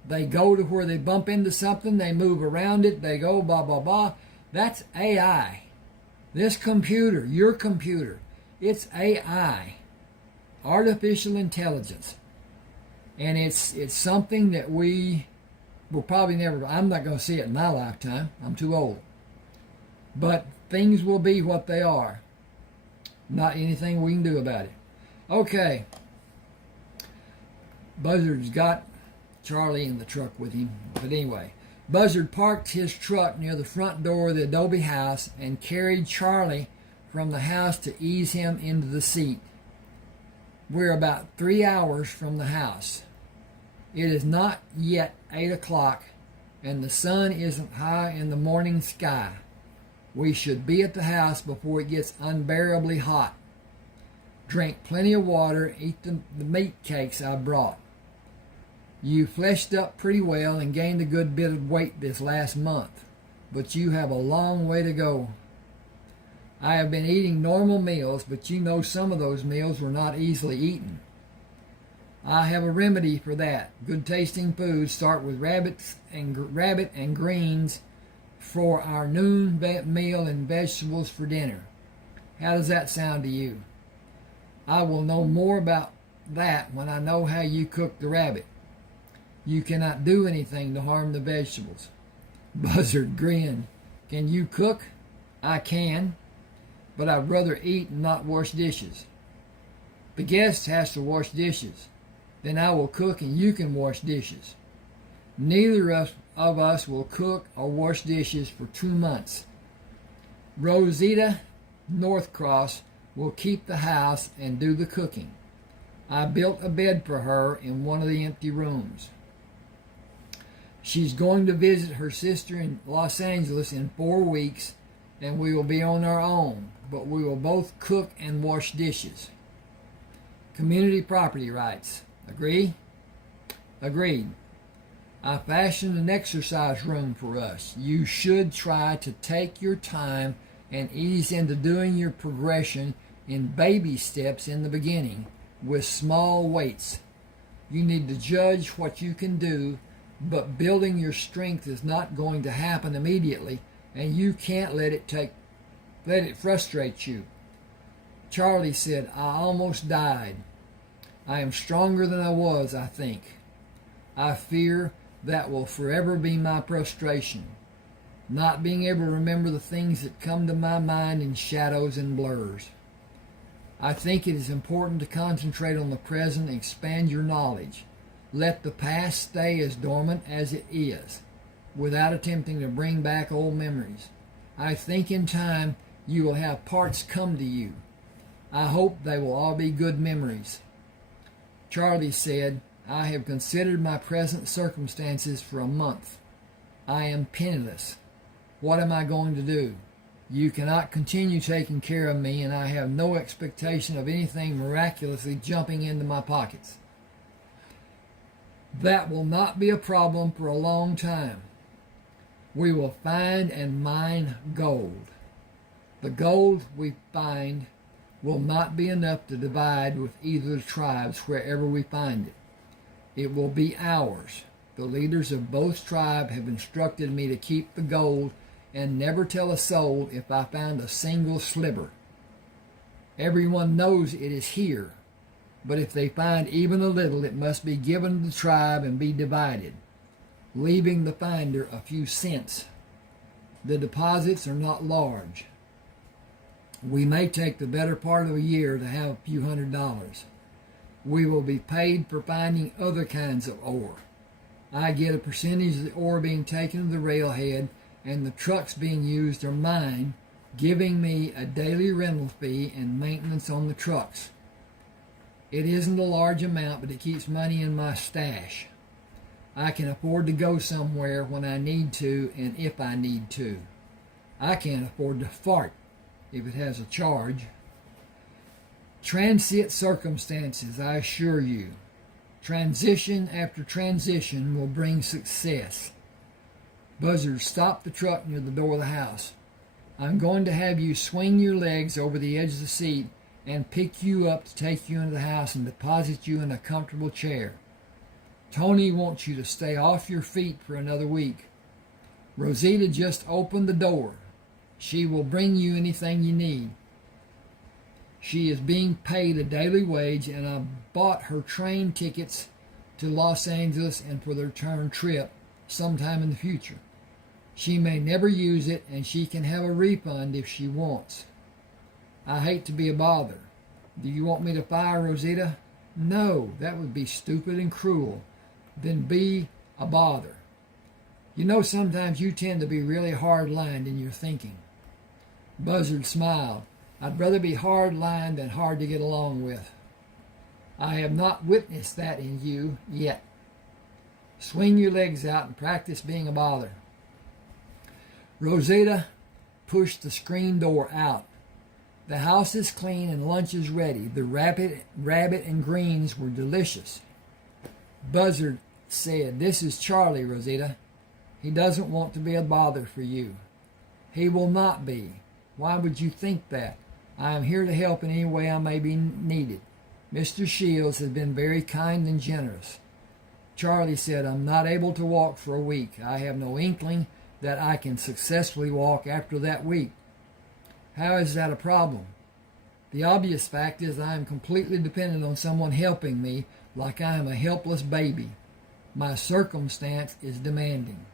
They go to where they bump into something, they move around it, they go blah, blah, blah. That's AI. This computer, your computer, it's AI. Artificial intelligence. And it's something that we will probably never... I'm not going to see it in my lifetime. I'm too old. But things will be what they are. Not anything we can do about it. Okay. Buzzard's got Charlie in the truck with him. But anyway, Buzzard parked his truck near the front door of the adobe house and carried Charlie from the house to ease him into the seat. We're about 3 hours from the house. It is not yet 8 o'clock, and the sun isn't high in the morning sky. We should be at the house before it gets unbearably hot. Drink plenty of water, eat the meat cakes I brought. You fleshed up pretty well and gained a good bit of weight this last month, but you have a long way to go. I have been eating normal meals, but you know some of those meals were not easily eaten. I have a remedy for that. Good tasting foods start with rabbit and greens for our noon meal and vegetables for dinner. How does that sound to you? I will know more about that when I know how you cook the rabbit. You cannot do anything to harm the vegetables. Buzzard grinned. Can you cook? I can, but I'd rather eat and not wash dishes. The guest has to wash dishes. Then I will cook and you can wash dishes. Neither of us will cook or wash dishes for 2 months. Rosita Northcross will keep the house and do the cooking. I built a bed for her in one of the empty rooms. She's going to visit her sister in Los Angeles in 4 weeks, and we will be on our own, but we will both cook and wash dishes. Community property rights. Agree? Agreed. I fashioned an exercise room for us. You should try to take your time and ease into doing your progression in baby steps in the beginning with small weights. You need to judge what you can do, but building your strength is not going to happen immediately, and you can't let it frustrate you. Charlie said, I almost died. I am stronger than I was, I think. I fear that will forever be my frustration, not being able to remember the things that come to my mind in shadows and blurs. I think it is important to concentrate on the present and expand your knowledge. Let the past stay as dormant as it is, without attempting to bring back old memories. I think in time you will have parts come to you. I hope they will all be good memories. Charlie said, I have considered my present circumstances for a month. I am penniless. What am I going to do? You cannot continue taking care of me, and I have no expectation of anything miraculously jumping into my pockets. That will not be a problem for a long time. We will find and mine gold. The gold we find will not be enough to divide with either of the tribes wherever we find it. It will be ours. The leaders of both tribes have instructed me to keep the gold and never tell a soul if I found a single sliver. Everyone knows it is here, but if they find even a little, it must be given to the tribe and be divided, leaving the finder a few cents. The deposits are not large. We may take the better part of a year to have a few $100s. We will be paid for finding other kinds of ore. I get a percentage of the ore being taken to the railhead, and the trucks being used are mine, giving me a daily rental fee and maintenance on the trucks. It isn't a large amount, but it keeps money in my stash. I can afford to go somewhere when I need to and if I need to. I can't afford to fart if it has a charge. Transient circumstances, I assure you. Transition after transition will bring success. Buzzard stopped the truck near the door of the house. I'm going to have you swing your legs over the edge of the seat and pick you up to take you into the house and deposit you in a comfortable chair. Tony wants you to stay off your feet for another week. Rosita just opened the door. She will bring you anything you need. She is being paid a daily wage, and I bought her train tickets to Los Angeles and for the return trip sometime in the future. She may never use it, and she can have a refund if she wants. I hate to be a bother. Do you want me to fire Rosita? No, that would be stupid and cruel. Then be a bother. You know, sometimes you tend to be really hard-lined in your thinking. Buzzard smiled. I'd rather be hard-lined than hard to get along with. I have not witnessed that in you yet. Swing your legs out and practice being a bother. Rosita pushed the screen door out. The house is clean and lunch is ready. The rabbit and greens were delicious. Buzzard said, This is Charlie, Rosita. He doesn't want to be a bother for you. He will not be. Why would you think that? I am here to help in any way I may be needed. Mr. Shields has been very kind and generous. Charlie said, I'm not able to walk for a week. I have no inkling that I can successfully walk after that week. How is that a problem? The obvious fact is I am completely dependent on someone helping me like I am a helpless baby. My circumstance is demanding.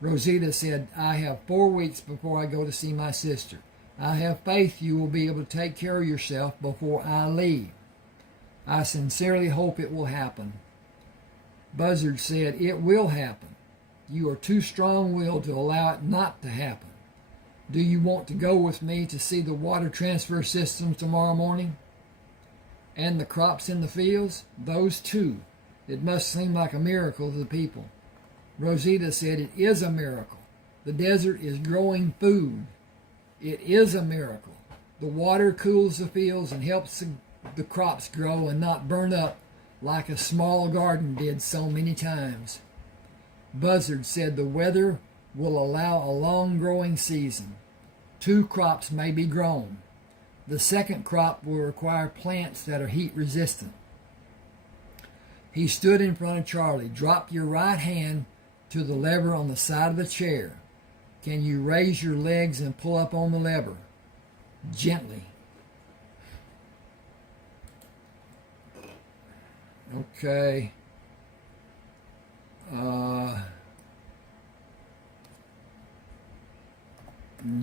Rosita said, I have 4 weeks before I go to see my sister. I have faith you will be able to take care of yourself before I leave. I sincerely hope it will happen. Buzzard said, It will happen. You are too strong-willed to allow it not to happen. Do you want to go with me to see the water transfer systems tomorrow morning? And the crops in the fields? Those too. It must seem like a miracle to the people. Rosita said, It is a miracle. The desert is growing food. It is a miracle. The water cools the fields and helps the crops grow and not burn up like a small garden did so many times. Buzzard said the weather will allow a long growing season. 2 crops may be grown. The second crop will require plants that are heat resistant. He stood in front of Charlie. Drop your right hand to the lever on the side of the chair. Can you raise your legs and pull up on the lever? Gently. Okay.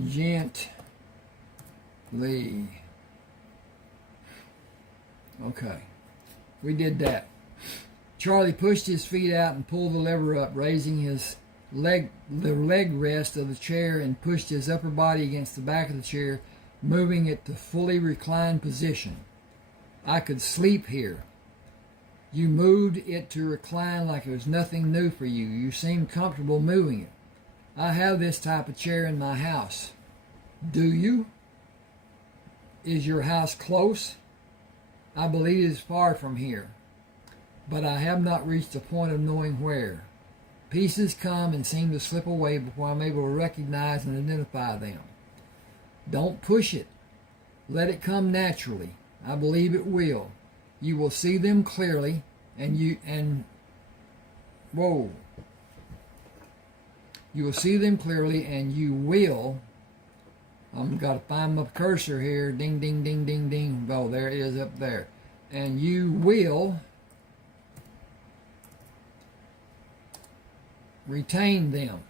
Gently. Okay. We did that. Charlie pushed his feet out and pulled the lever up, raising the leg rest of the chair, and pushed his upper body against the back of the chair, moving it to fully reclined position. I could sleep here. You moved it to recline like it was nothing new for you. You seemed comfortable moving it. I have this type of chair in my house. Do you? Is your house close? I believe it is far from here, but I have not reached the point of knowing where. Pieces come and seem to slip away before I'm able to recognize and identify them. Don't push it. Let it come naturally. I believe it will. You will see them clearly, you will see them clearly, and you will. I'm got to find my cursor here. Ding, ding, ding, ding, ding. Oh, there it is up there. And you will retain them.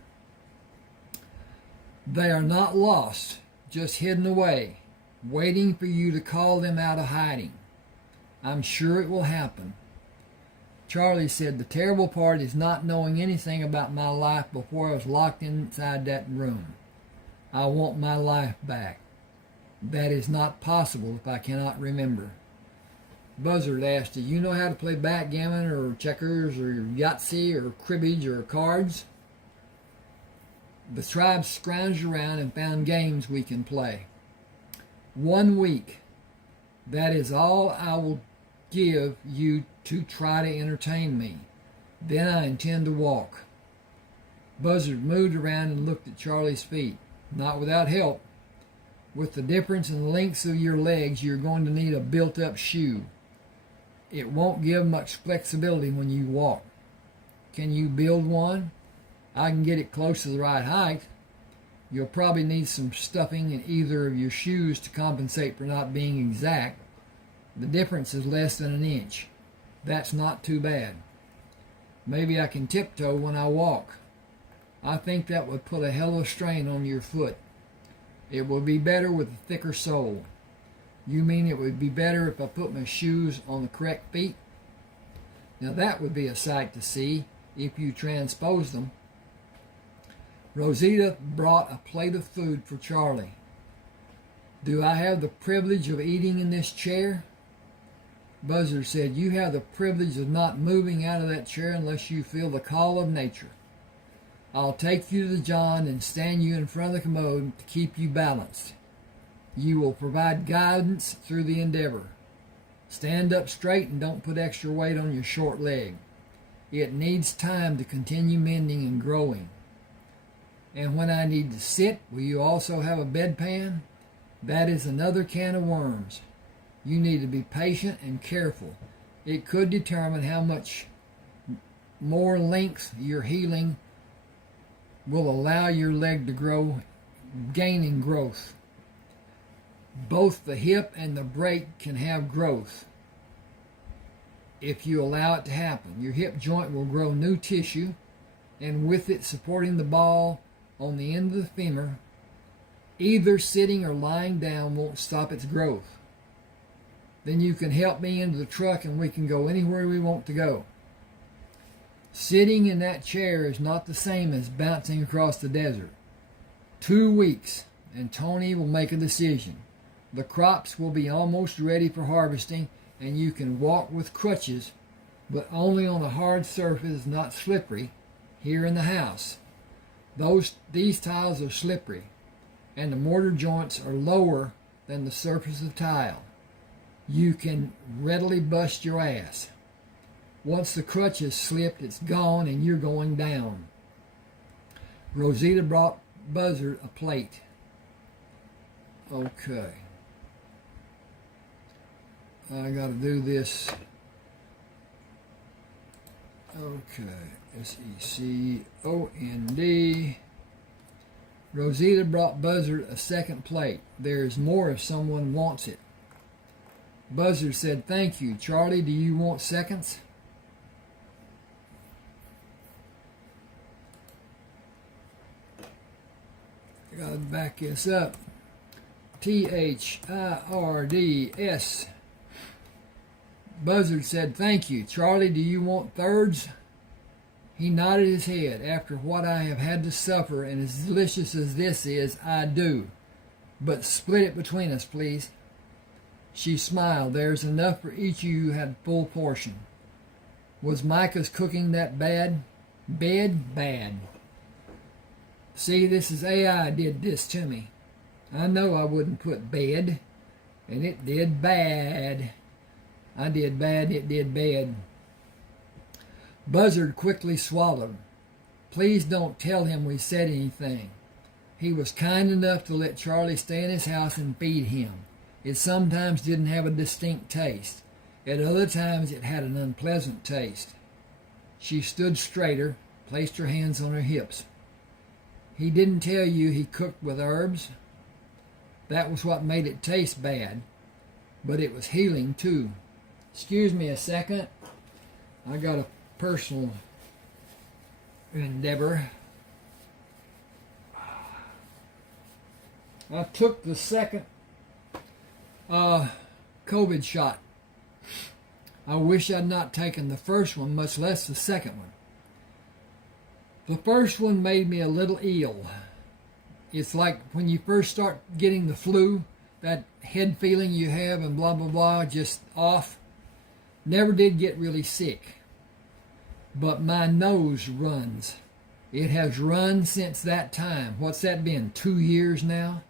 They are not lost, just hidden away, waiting for you to call them out of hiding. I'm sure it will happen. Charlie said, the terrible part is not knowing anything about my life before I was locked inside that room. I want my life back. That is not possible if I cannot remember. Buzzard asked, do you know how to play backgammon or checkers or Yahtzee or cribbage or cards? The tribe scrounged around and found games we can play. 1 week. That is all I will give you to try to entertain me. Then I intend to walk. Buzzard moved around and looked at Charlie's feet. Not without help. With the difference in the lengths of your legs, you're going to need a built-up shoe. It won't give much flexibility when you walk. Can you build one? I can get it close to the right height. You'll probably need some stuffing in either of your shoes to compensate for not being exact. The difference is less than an inch. That's not too bad. Maybe I can tiptoe when I walk. I think that would put a hell of a strain on your foot. It will be better with a thicker sole. You mean it would be better if I put my shoes on the correct feet? Now that would be a sight to see if you transpose them. Rosita brought a plate of food for Charlie. Do I have the privilege of eating in this chair? Buzzard said, you have the privilege of not moving out of that chair unless you feel the call of nature. I'll take you to the john and stand you in front of the commode to keep you balanced. You will provide guidance through the endeavor. Stand up straight and don't put extra weight on your short leg. It needs time to continue mending and growing. And when I need to sit, will you also have a bedpan? That is another can of worms. You need to be patient and careful. It could determine how much more length your healing will allow your leg to grow, gaining growth. Both the hip and the break can have growth if you allow it to happen. Your hip joint will grow new tissue, and with it supporting the ball on the end of the femur, either sitting or lying down won't stop its growth. Then you can help me into the truck and we can go anywhere we want to go. Sitting in that chair is not the same as bouncing across the desert. 2 weeks, and Tony will make a decision. The crops will be almost ready for harvesting, and you can walk with crutches, but only on a hard surface, not slippery, here in the house. These tiles are slippery, and the mortar joints are lower than the surface of tile. You can readily bust your ass. Once the crutch is slipped, it's gone and you're going down. Rosita brought Buzzard a plate. Okay. I got to do this. Okay. S-E-C-O-N-D. Rosita brought Buzzard a second plate. There is more if someone wants it. Buzzard said, thank you. Charlie, do you want seconds? I got to back this up. THIRDS Buzzard said, "Thank you. Charlie, do you want thirds?" He nodded his head. "After what I have had to suffer, and as delicious as this is, I do. But split it between us, please." She smiled. "There's enough for each of you had full portion." Was Micah's cooking that bad? Bad. See, this is AI did this to me. I know I wouldn't put bad, and it did bad. I did bad, it did bad. Buzzard quickly swallowed. "Please don't tell him we said anything. He was kind enough to let Charlie stay in his house and feed him. It sometimes didn't have a distinct taste. At other times it had an unpleasant taste." She stood straighter, placed her hands on her hips. "He didn't tell you he cooked with herbs? That was what made it taste bad. But it was healing, too." Excuse me a second. I got a personal endeavor. I took the second COVID shot. I wish I'd not taken the first one, much less the second one. The first one made me a little ill. It's like when you first start getting the flu, that head feeling you have and blah, blah, blah, just off. Never did get really sick. But my nose runs. It has run since that time. What's that been, 2 years now?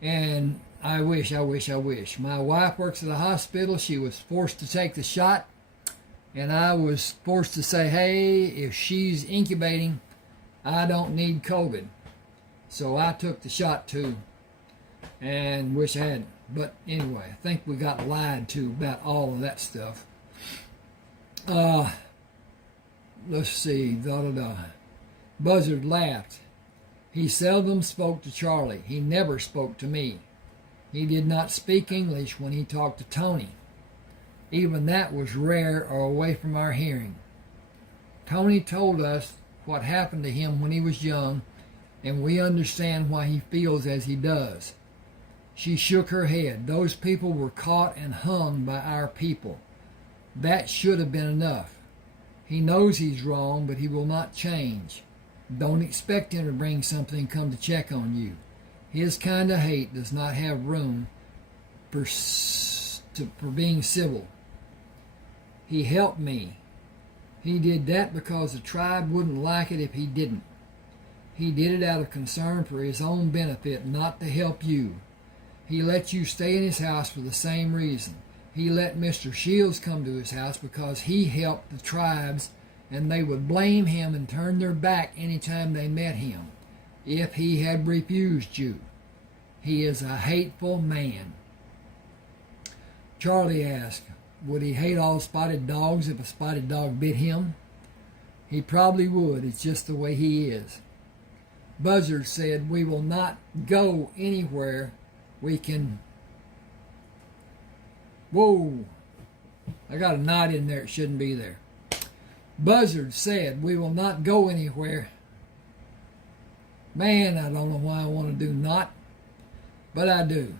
And I wish. My wife works at a hospital. She was forced to take the shot. And I was forced to say, hey, if she's incubating, I don't need COVID. So I took the shot too. And wish I hadn't. But anyway, I think we got lied to about all of that stuff. Let's see. Buzzard laughed. He seldom spoke to Charlie. He never spoke to me. He did not speak English when he talked to Tony. Even that was rare or away from our hearing. Tony told us what happened to him when he was young, and we understand why he feels as he does. She shook her head. Those people were caught and hung by our people. That should have been enough. He knows he's wrong, but he will not change. Don't expect him to bring something and come to check on you. His kind of hate does not have room for being civil. He helped me. He did that because the tribe wouldn't like it if he didn't. He did it out of concern for his own benefit, not to help you. He let you stay in his house for the same reason. He let Mr. Shields come to his house because he helped the tribes, and they would blame him and turn their back any time they met him if he had refused you. He is a hateful man. Charlie asked, would he hate all spotted dogs if a spotted dog bit him? He probably would. It's just the way he is. Buzzard said, we will not go anywhere we can... Whoa! I got a knot in there. It shouldn't be there. Buzzard said, we will not go anywhere. Man, I don't know why I want to do not, but I do.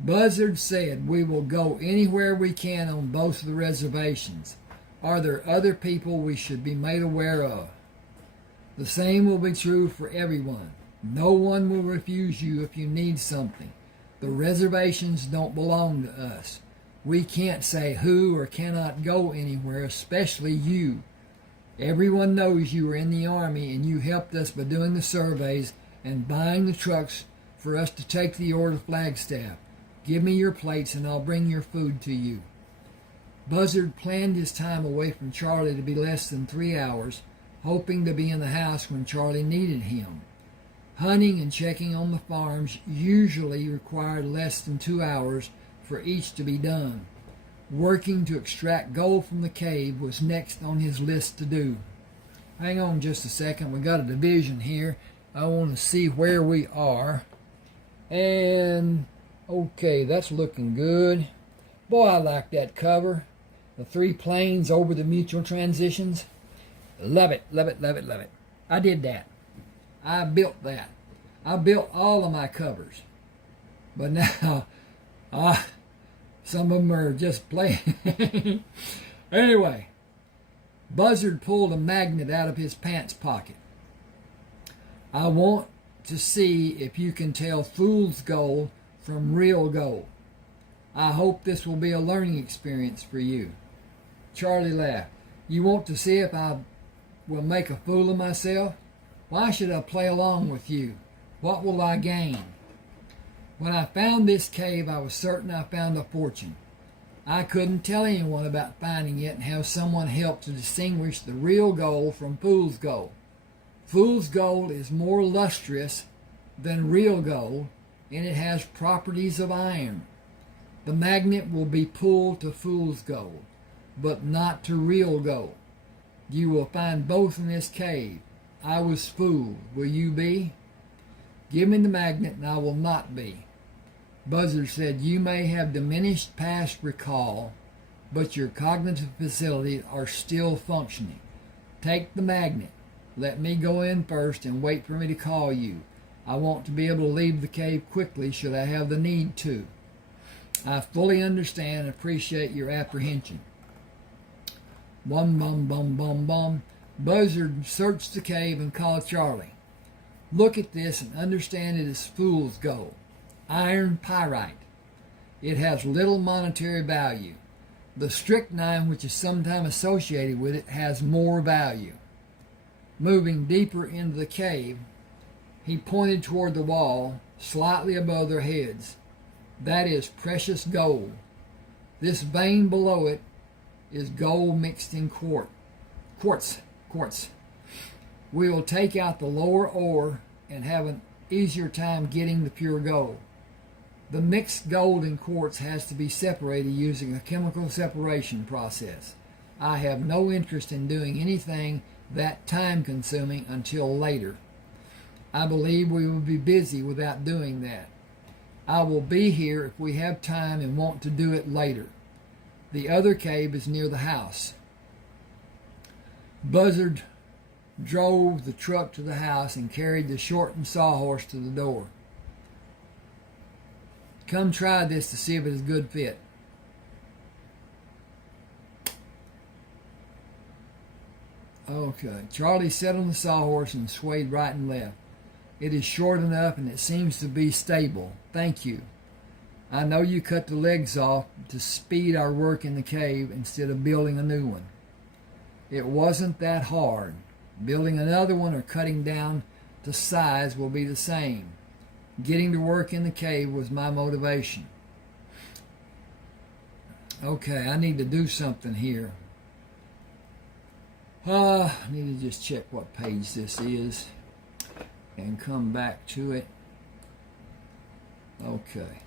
Buzzard said, we will go anywhere we can on both of the reservations. Are there other people we should be made aware of? The same will be true for everyone. No one will refuse you if you need something. The reservations don't belong to us. We can't say who or cannot go anywhere, especially you. Everyone knows you were in the Army and you helped us by doing the surveys and buying the trucks for us to take the ore to Flagstaff. Give me your plates and I'll bring your food to you. Buzzard planned his time away from Charlie to be less than 3 hours, hoping to be in the house when Charlie needed him. Hunting and checking on the farms usually required less than 2 hours for each to be done. Working to extract gold from the cave was next on his list to do. Hang on just a second. We got a division here. I want to see where we are. And okay, that's looking good. Boy, I like that cover. The 3 planes over the mutual transitions. Love it, love it, love it, love it. I did that. I built that. I built all of my covers. But now, Some of them are just playing. Anyway, Buzzard pulled a magnet out of his pants pocket. I want to see if you can tell fool's gold from real gold. I hope this will be a learning experience for you. Charlie laughed. You want to see if I will make a fool of myself? Why should I play along with you? What will I gain? When I found this cave, I was certain I found a fortune. I couldn't tell anyone about finding it and have someone help to distinguish the real gold from fool's gold. Fool's gold is more lustrous than real gold, and it has properties of iron. The magnet will be pulled to fool's gold, but not to real gold. You will find both in this cave. I was fooled. Will you be? Give me the magnet and I will not be. Buzzard said, you may have diminished past recall, but your cognitive facilities are still functioning. Take the magnet. Let me go in first and wait for me to call you. I want to be able to leave the cave quickly should I have the need to. I fully understand and appreciate your apprehension. Bum, bum, bum, bum, bum. Buzzard searched the cave and called Charlie. Look at this and understand it is fool's gold. Iron pyrite. It has little monetary value. The strychnine, which is sometimes associated with it, has more value. Moving deeper into the cave, he pointed toward the wall, slightly above their heads. That is precious gold. This vein below it is gold mixed in quartz. We will take out the lower ore and have an easier time getting the pure gold. The mixed gold and quartz has to be separated using a chemical separation process. I have no interest in doing anything that time-consuming until later. I believe we will be busy without doing that. I will be here if we have time and want to do it later. The other cave is near the house. Buzzard drove the truck to the house and carried the shortened sawhorse to the door. Come try this to see if it is a good fit. Okay. Charlie sat on the sawhorse and swayed right and left. It is short enough and it seems to be stable. Thank you. I know you cut the legs off to speed our work in the cave instead of building a new one. It wasn't that hard. Building another one or cutting down to size will be the same. Getting to work in the cave was my motivation. Okay, I need to do something here. I need to just check what page this is and come back to it. Okay.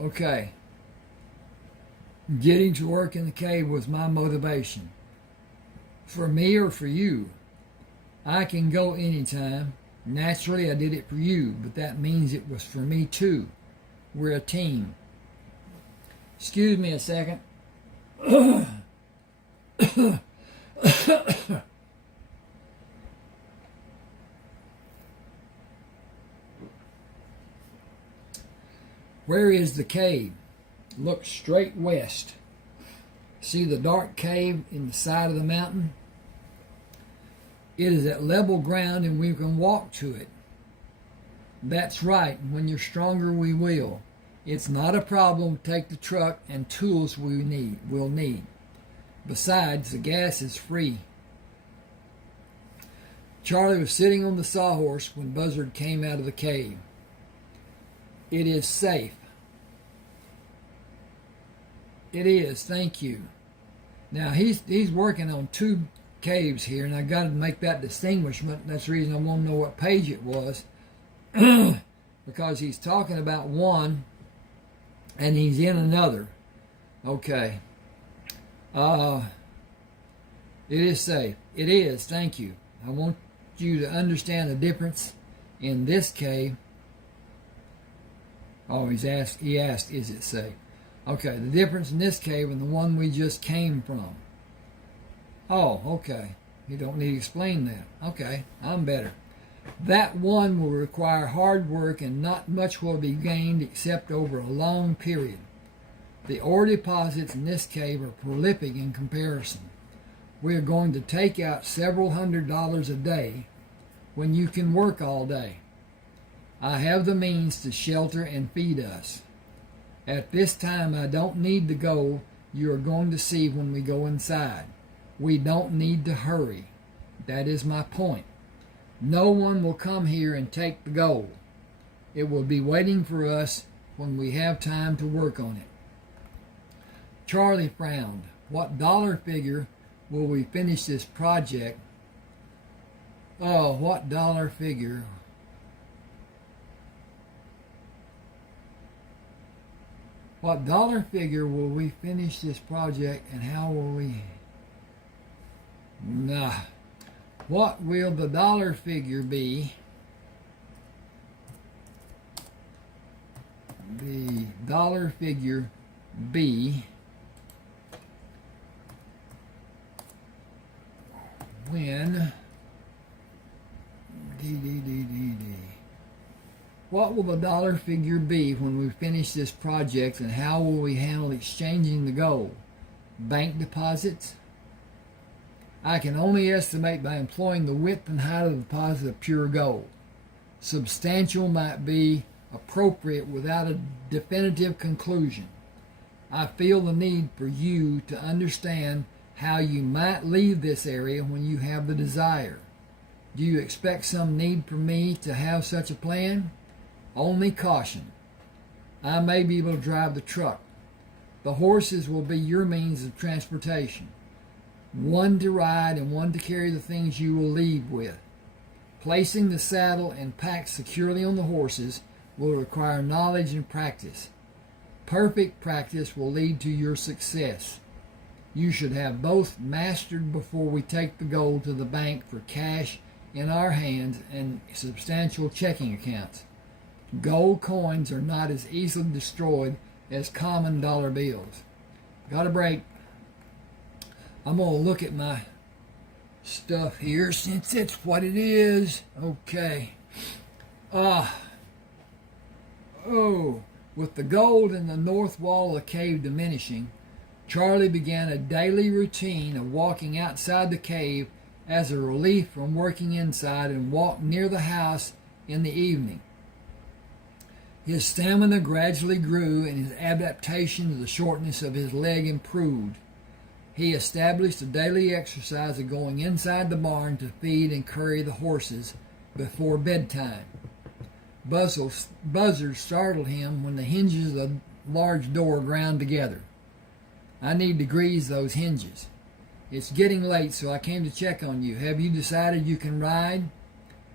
Okay. Getting to work in the cave was my motivation. For me or for you? I can go anytime. Naturally, I did it for you, but that means it was for me too. We're a team. Excuse me a second. Where is the cave? Look straight west. See the dark cave in the side of the mountain? It is at level ground and we can walk to it. That's right. When you're stronger, we will. It's not a problem to take the truck and tools we'll need. Besides, the gas is free. Charlie was sitting on the sawhorse when Buzzard came out of the cave. It is safe. It is, thank you. Now, he's working on two caves here, and I got to make that distinguishment. That's the reason I want to know what page it was. Because he's talking about one, and he's in another. Okay. It is safe. It is, thank you. I want you to understand the difference in this cave. Oh, he asked, is it safe? Okay, the difference in this cave and the one we just came from. Oh, okay. You don't need to explain that. Okay, I'm better. That one will require hard work, and not much will be gained except over a long period. The ore deposits in this cave are prolific in comparison. We are going to take out several $100s a day when you can work all day. I have the means to shelter and feed us. At this time, I don't need the gold you are going to see when we go inside. We don't need to hurry. That is my point. No one will come here and take the gold. It will be waiting for us when we have time to work on it. Charlie frowned. What dollar figure will we finish this project? Oh, what dollar figure? What dollar figure will we finish this project, and how will we... Nah. What will the dollar figure be? The dollar figure be when What will the dollar figure be when we finish this project, and how will we handle exchanging the gold? Bank deposits? I can only estimate by employing the width and height of the deposit of pure gold. Substantial might be appropriate without a definitive conclusion. I feel the need for you to understand how you might leave this area when you have the desire. Do you expect some need for me to have such a plan? Only caution. I may be able to drive the truck. The horses will be your means of transportation. One to ride and one to carry the things you will leave with. Placing the saddle and pack securely on the horses will require knowledge and practice. Perfect practice will lead to your success. You should have both mastered before we take the gold to the bank for cash in our hands and substantial checking accounts. Gold coins are not as easily destroyed as common dollar bills. Got a break. I'm going to look at my stuff here since it's what it is. Okay. With the gold in the north wall of the cave diminishing, Charlie began a daily routine of walking outside the cave as a relief from working inside, and walked near the house in the evening. His stamina gradually grew, and his adaptation to the shortness of his leg improved. He established a daily exercise of going inside the barn to feed and curry the horses before bedtime. Buzzard startled him when the hinges of the large door ground together. I need to grease those hinges. It's getting late, so I came to check on you. Have you decided you can ride?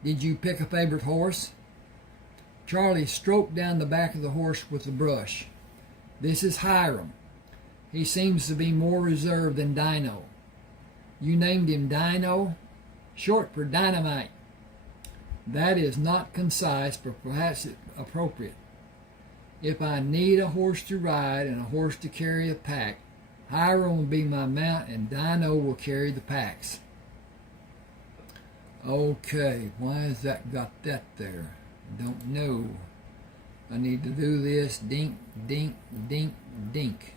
Did you pick a favorite horse? Charlie stroked down the back of the horse with the brush. This is Hiram. He seems to be more reserved than Dino. You named him Dino? Short for dynamite. That is not concise, but perhaps appropriate. If I need a horse to ride and a horse to carry a pack, Hiram will be my mount and Dino will carry the packs. Okay, why has that got that there? I don't know. I need to do this. Dink, dink, dink, dink.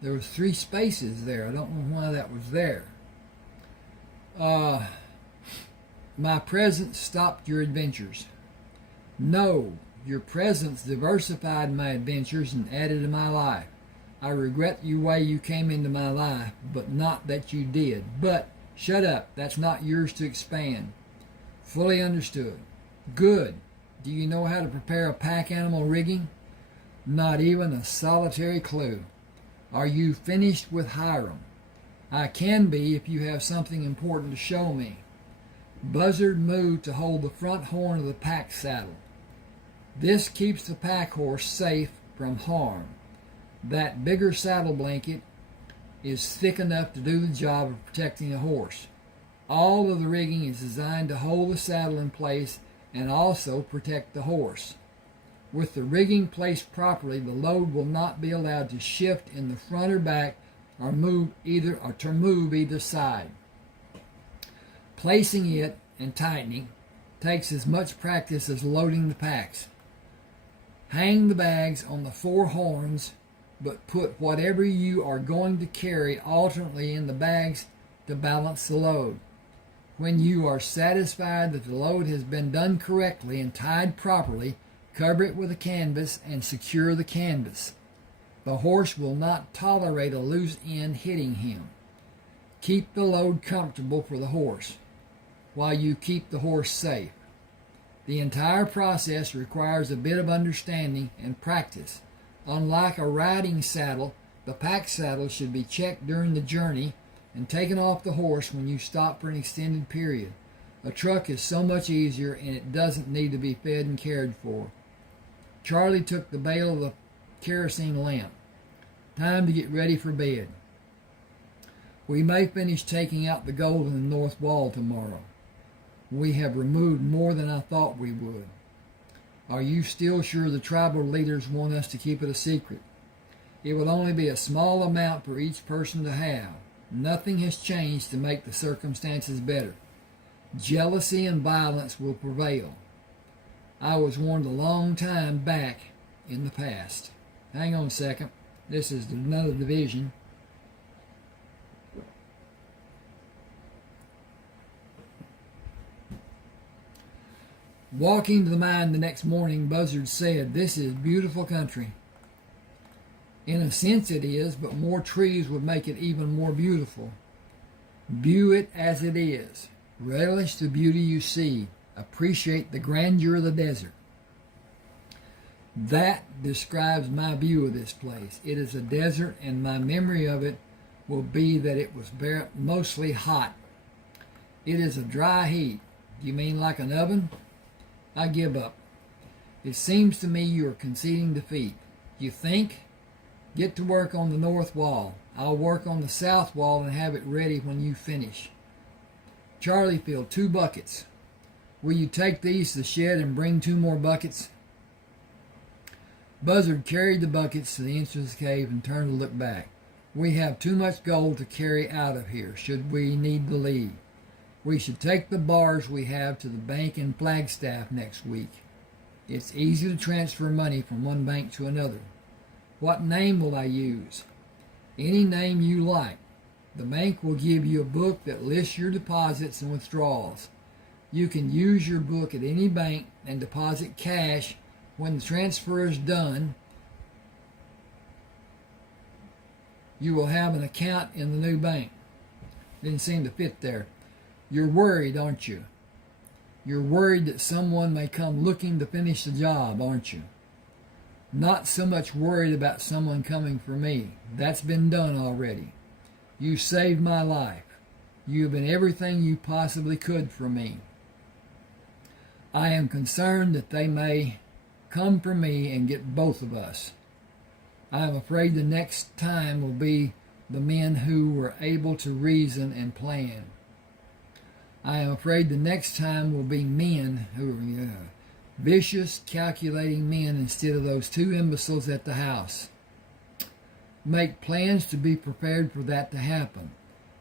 There was 3 spaces there. I don't know why that was there. My presence stopped your adventures. No, your presence diversified my adventures and added to my life. I regret the way you came into my life, but not that you did. But, shut up. That's not yours to expand. Fully understood. Good. Do you know how to prepare a pack animal rigging? Not even a solitary clue. Are you finished with Hiram? I can be if you have something important to show me. Buzzard moved to hold the front horn of the pack saddle. This keeps the pack horse safe from harm. That bigger saddle blanket is thick enough to do the job of protecting the horse. All of the rigging is designed to hold the saddle in place and also protect the horse. With the rigging placed properly, the load will not be allowed to shift in the front or back or move either side. Placing it and tightening takes as much practice as loading the packs. Hang the bags on the 4 horns, but put whatever you are going to carry alternately in the bags to balance the load. When you are satisfied that the load has been done correctly and tied properly, cover it with a canvas and secure the canvas. The horse will not tolerate a loose end hitting him. Keep the load comfortable for the horse, while you keep the horse safe. The entire process requires a bit of understanding and practice. Unlike a riding saddle, the pack saddle should be checked during the journey and taken off the horse when you stop for an extended period. A truck is so much easier and it doesn't need to be fed and cared for. Charlie took the bail of the kerosene lamp. Time to get ready for bed. We may finish taking out the gold in the north wall tomorrow. We have removed more than I thought we would. Are you still sure the tribal leaders want us to keep it a secret? It will only be a small amount for each person to have. Nothing has changed to make the circumstances better. Jealousy and violence will prevail. I was warned a long time back in the past. Hang on a second. This is another division. Walking to the mine the next morning, Buzzard said, "This is beautiful country." In a sense it is, but more trees would make it even more beautiful. View it as it is. Relish the beauty you see. Appreciate the grandeur of the desert. That describes my view of this place. It is a desert, and my memory of it will be that it was mostly hot. It is a dry heat. Do you mean like an oven? I give up. It seems to me you are conceding defeat. You think? Get to work on the north wall. I'll work on the south wall and have it ready when you finish. Charlie filled 2 buckets. Will you take these to the shed and bring 2 more buckets? Buzzard carried the buckets to the entrance of the cave and turned to look back. We have too much gold to carry out of here, should we need to leave. We should take the bars we have to the bank in Flagstaff next week. It's easy to transfer money from one bank to another. What name will I use? Any name you like. The bank will give you a book that lists your deposits and withdrawals. You can use your book at any bank and deposit cash when the transfer is done. You will have an account in the new bank. Didn't seem to fit there. You're worried, aren't you? You're worried that someone may come looking to finish the job, aren't you? Not so much worried about someone coming for me. That's been done already. You saved my life. You have been everything you possibly could for me. I am concerned that they may come for me and get both of us. I am afraid the next time will be the men who were able to reason and plan. I am afraid the next time will be men who are vicious, calculating men instead of those 2 imbeciles at the house. Make plans to be prepared for that to happen.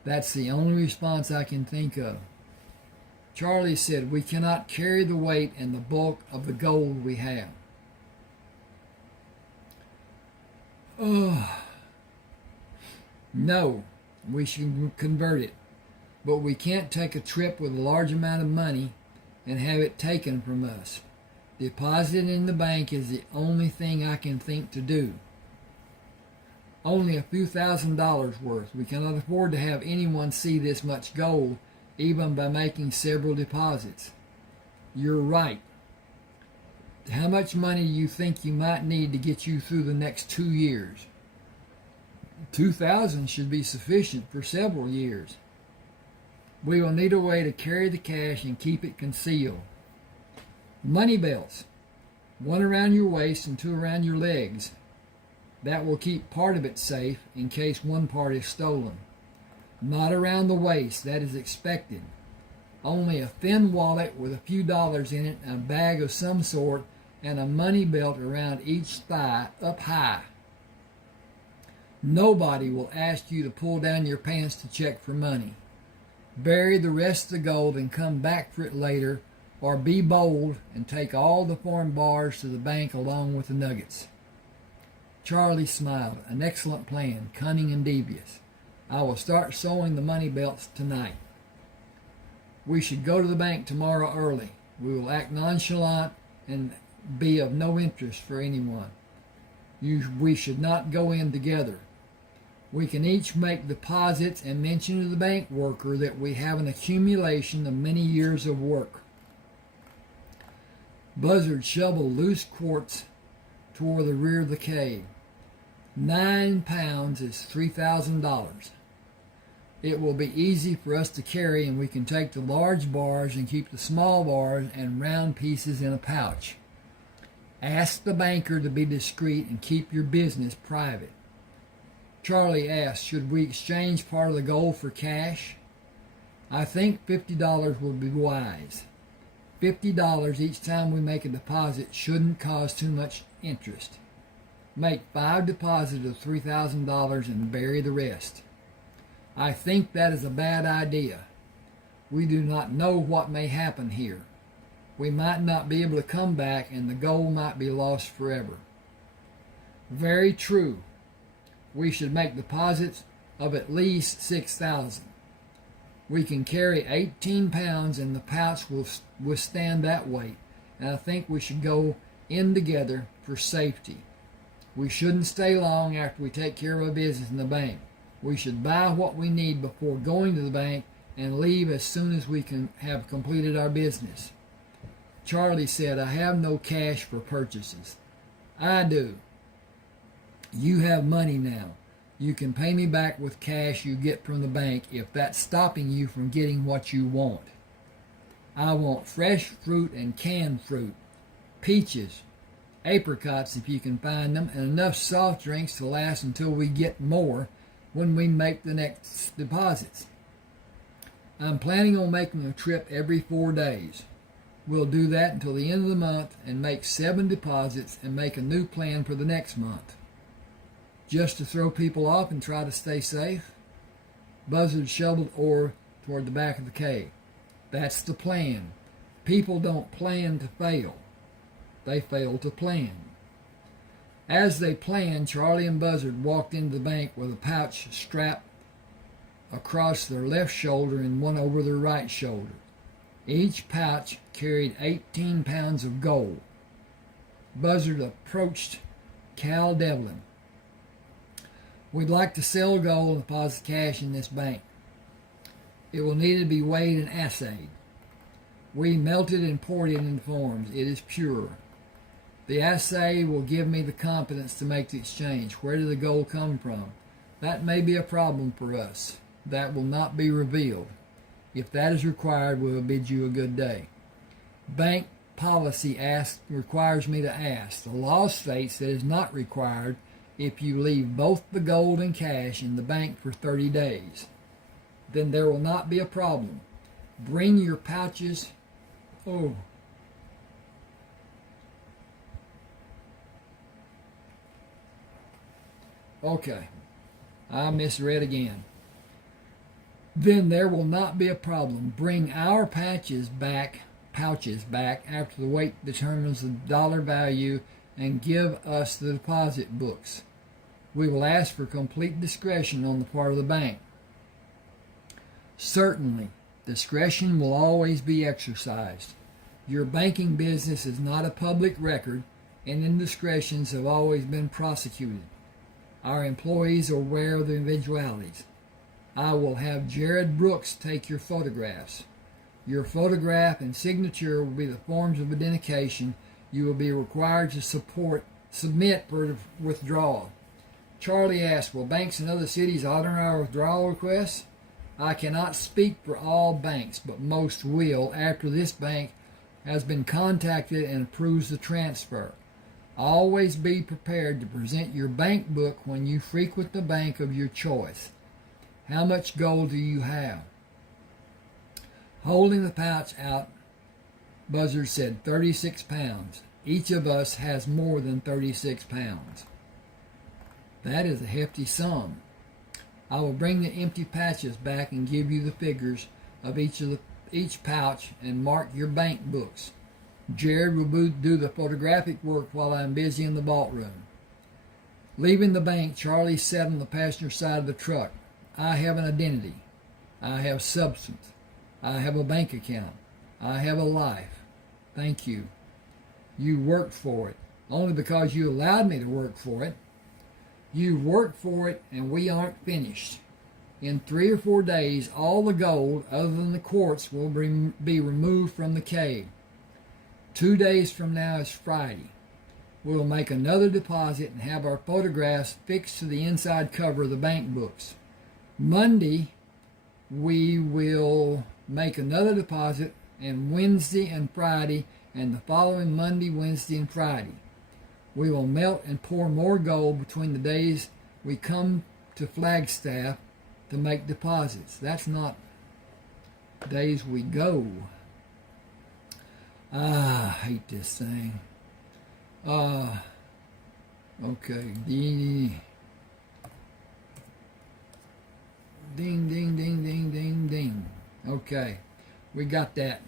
That's the only response I can think of. Charlie said, we cannot carry the weight and the bulk of the gold we have. No, we should convert it. But we can't take a trip with a large amount of money and have it taken from us. Deposit in the bank is the only thing I can think to do. Only a few $1,000s worth. We cannot afford to have anyone see this much gold, even by making several deposits. You're right. How much money do you think you might need to get you through the next 2 years? 2,000 should be sufficient for several years. We will need a way to carry the cash and keep it concealed. Money belts. 1 around your waist and 2 around your legs. That will keep part of it safe in case one part is stolen. Not around the waist, that is expected. Only a thin wallet with a few dollars in it, a bag of some sort, and a money belt around each thigh up high. Nobody will ask you to pull down your pants to check for money. Bury the rest of the gold and come back for it later or be bold and take all the foreign bars to the bank along with the nuggets. Charlie smiled. An excellent plan, cunning and devious. I will start sewing the money belts tonight. We should go to the bank tomorrow early. We will act nonchalant and be of no interest for anyone. We should not go in together. We can each make deposits and mention to the bank worker that we have an accumulation of many years of work. Buzzard shoveled loose quartz toward the rear of the cave. 9 pounds is $3,000. It will be easy for us to carry, and we can take the large bars and keep the small bars and round pieces in a pouch. Ask the banker to be discreet and keep your business private. Charlie asked, should we exchange part of the gold for cash? I think $50 would be wise. $50 each time we make a deposit shouldn't cause too much interest. Make 5 deposits of $3,000 and bury the rest. I think that is a bad idea. We do not know what may happen here. We might not be able to come back, and the gold might be lost forever. Very true. We should make deposits of at least 6,000. We can carry 18 pounds, and the pouch will withstand that weight, and I think we should go in together for safety. We shouldn't stay long after we take care of our business in the bank. We should buy what we need before going to the bank and leave as soon as we can have completed our business. Charlie said, I have no cash for purchases. I do. You have money now. You can pay me back with cash you get from the bank if that's stopping you from getting what you want. I want fresh fruit and canned fruit, peaches, apricots if you can find them, and enough soft drinks to last until we get more when we make the next deposits. I'm planning on making a trip every 4 days. We'll do that until the end of the month and make 7 deposits and make a new plan for the next month. Just to throw people off and try to stay safe? Buzzard shoveled ore toward the back of the cave. That's the plan. People don't plan to fail. They fail to plan. As they planned, Charlie and Buzzard walked into the bank with a pouch strapped across their left shoulder and one over their right shoulder. Each pouch carried 18 pounds of gold. Buzzard approached Cal Devlin. We'd like to sell gold and deposit cash in this bank. It will need to be weighed and assayed. We melt it and pour it into forms. It is pure. The assay will give me the confidence to make the exchange. Where did the gold come from? That may be a problem for us. That will not be revealed. If that is required, we will bid you a good day. Bank policy requires me to ask. The law states that it is not required if you leave both the gold and cash in the bank for 30 days. Then there will not be a problem. Bring your pouches. Oh. Okay. I misread again. Then there will not be a problem. Bring our pouches back after the weight determines the dollar value and give us the deposit books. We will ask for complete discretion on the part of the bank. Certainly, discretion will always be exercised. Your banking business is not a public record, and indiscretions have always been prosecuted. Our employees are aware of the eventualities. I will have Jared Brooks take your photographs. Your photograph and signature will be the forms of identification you will be required to submit for withdrawal. Charlie asked, will banks in other cities honor our withdrawal requests? I cannot speak for all banks, but most will after this bank has been contacted and approves the transfer. Always be prepared to present your bank book when you frequent the bank of your choice. How much gold do you have? Holding the pouch out, Buzzard said, 36 pounds. Each of us has more than 36 pounds. That is a hefty sum. I will bring the empty pouches back and give you the figures of each of each pouch and mark your bank books. Jared will do the photographic work while I'm busy in the vault room. Leaving the bank, Charlie sat on the passenger side of the truck. I have an identity. I have substance. I have a bank account. I have a life. Thank you. You worked for it, only because you allowed me to work for it. You worked for it, and we aren't finished. In 3 or 4 days, all the gold, other than the quartz, will be removed from the cave. 2 days from now is Friday. We'll make another deposit and have our photographs fixed to the inside cover of the bank books. Monday, we will make another deposit, and Wednesday and Friday, and the following Monday, Wednesday, and Friday. We will melt and pour more gold between the days we come to Flagstaff to make deposits. That's not days we go. I hate this thing. Okay. Ding, ding, ding, ding, ding, ding. Okay. We got that.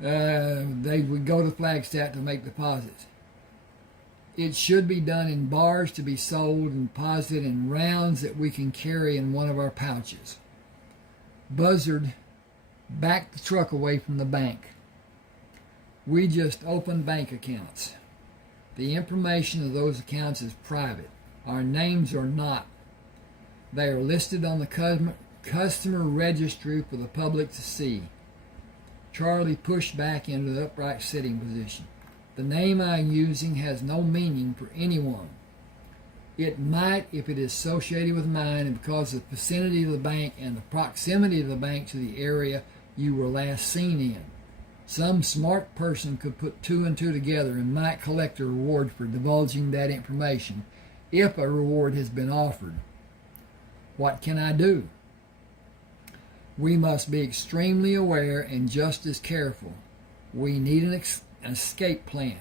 They would go to Flagstaff to make deposits. It should be done in bars to be sold and deposited in rounds that we can carry in one of our pouches. Buzzard backed the truck away from the bank. We just opened bank accounts. The information of those accounts is private. Our names are not. They are listed on the customer registry for the public to see. Charlie pushed back into the upright sitting position. The name I'm using has no meaning for anyone. It might if it is associated with mine, and because of the vicinity of the bank and the proximity of the bank to the area you were last seen in. Some smart person could put 2 and 2 together and might collect a reward for divulging that information, if a reward has been offered. What can I do? We must be extremely aware and just as careful. We need an escape plan,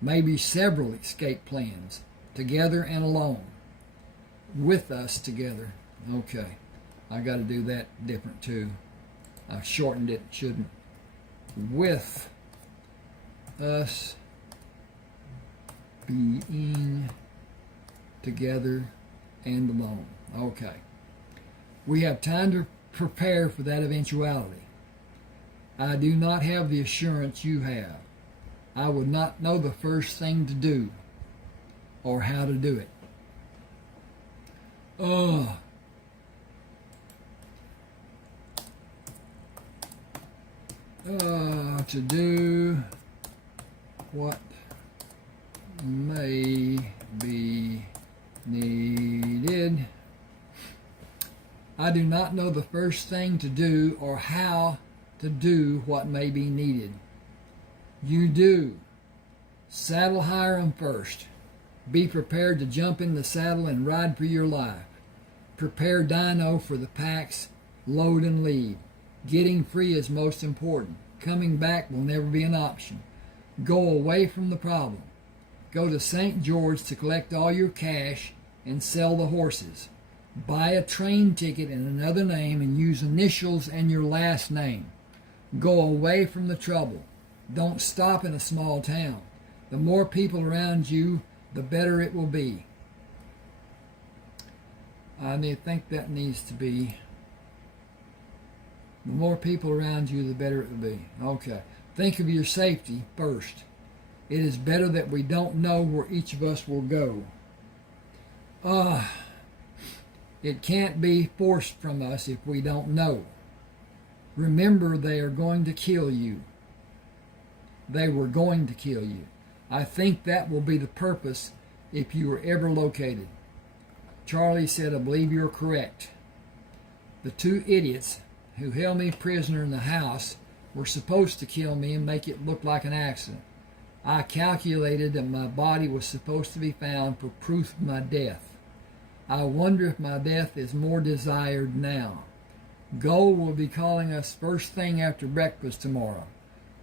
maybe several escape plans, together and alone, with us together. Okay, I got to do that different too. I shortened it, shouldn't. With us being together and alone. Okay, we have time to prepare for that eventuality. I do not have the assurance you have. I would not know the first thing to do or how to do it. To do what may be needed. I do not know the first thing to do or how to do what may be needed. You do. Saddle Hiram first. Be prepared to jump in the saddle and ride for your life. Prepare Dino for the packs, load and leave. Getting free is most important. Coming back will never be an option. Go away from the problem. Go to St. George to collect all your cash and sell the horses. Buy a train ticket in another name and use initials and your last name. Go away from the trouble. Don't stop in a small town. The more people around you, the better it will be. I think that needs to be, the more people around you, the better it will be. Okay. Think of your safety first. It is better that we don't know where each of us will go. It can't be forced from us if we don't know. Remember, they are going to kill you. They were going to kill you. I think that will be the purpose if you were ever located. Charlie said, I believe you're correct. The 2 idiots who held me prisoner in the house were supposed to kill me and make it look like an accident. I calculated that my body was supposed to be found for proof of my death. I wonder if my death is more desired now. Gold will be calling us first thing after breakfast tomorrow.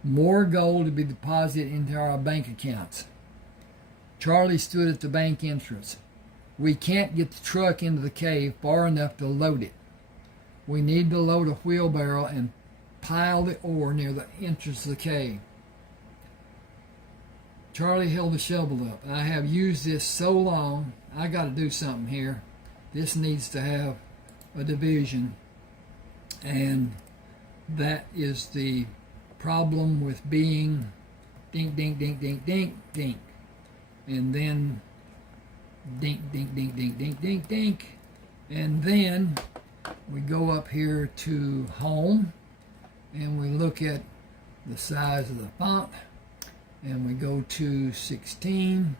More gold to be deposited into our bank accounts. Charlie stood at the bank entrance. We can't get the truck into the cave far enough to load it. We need to load a wheelbarrow and piled the ore near the entrance of the cave. Charlie held the shovel up. I have used this so long, I got to do something here. This needs to have a division, and that is the problem with being dink, dink, dink, dink, dink, dink, and then dink, dink, dink, dink, dink, dink, dink, and then we go up here to home, and we look at the size of the font, and we go to 16,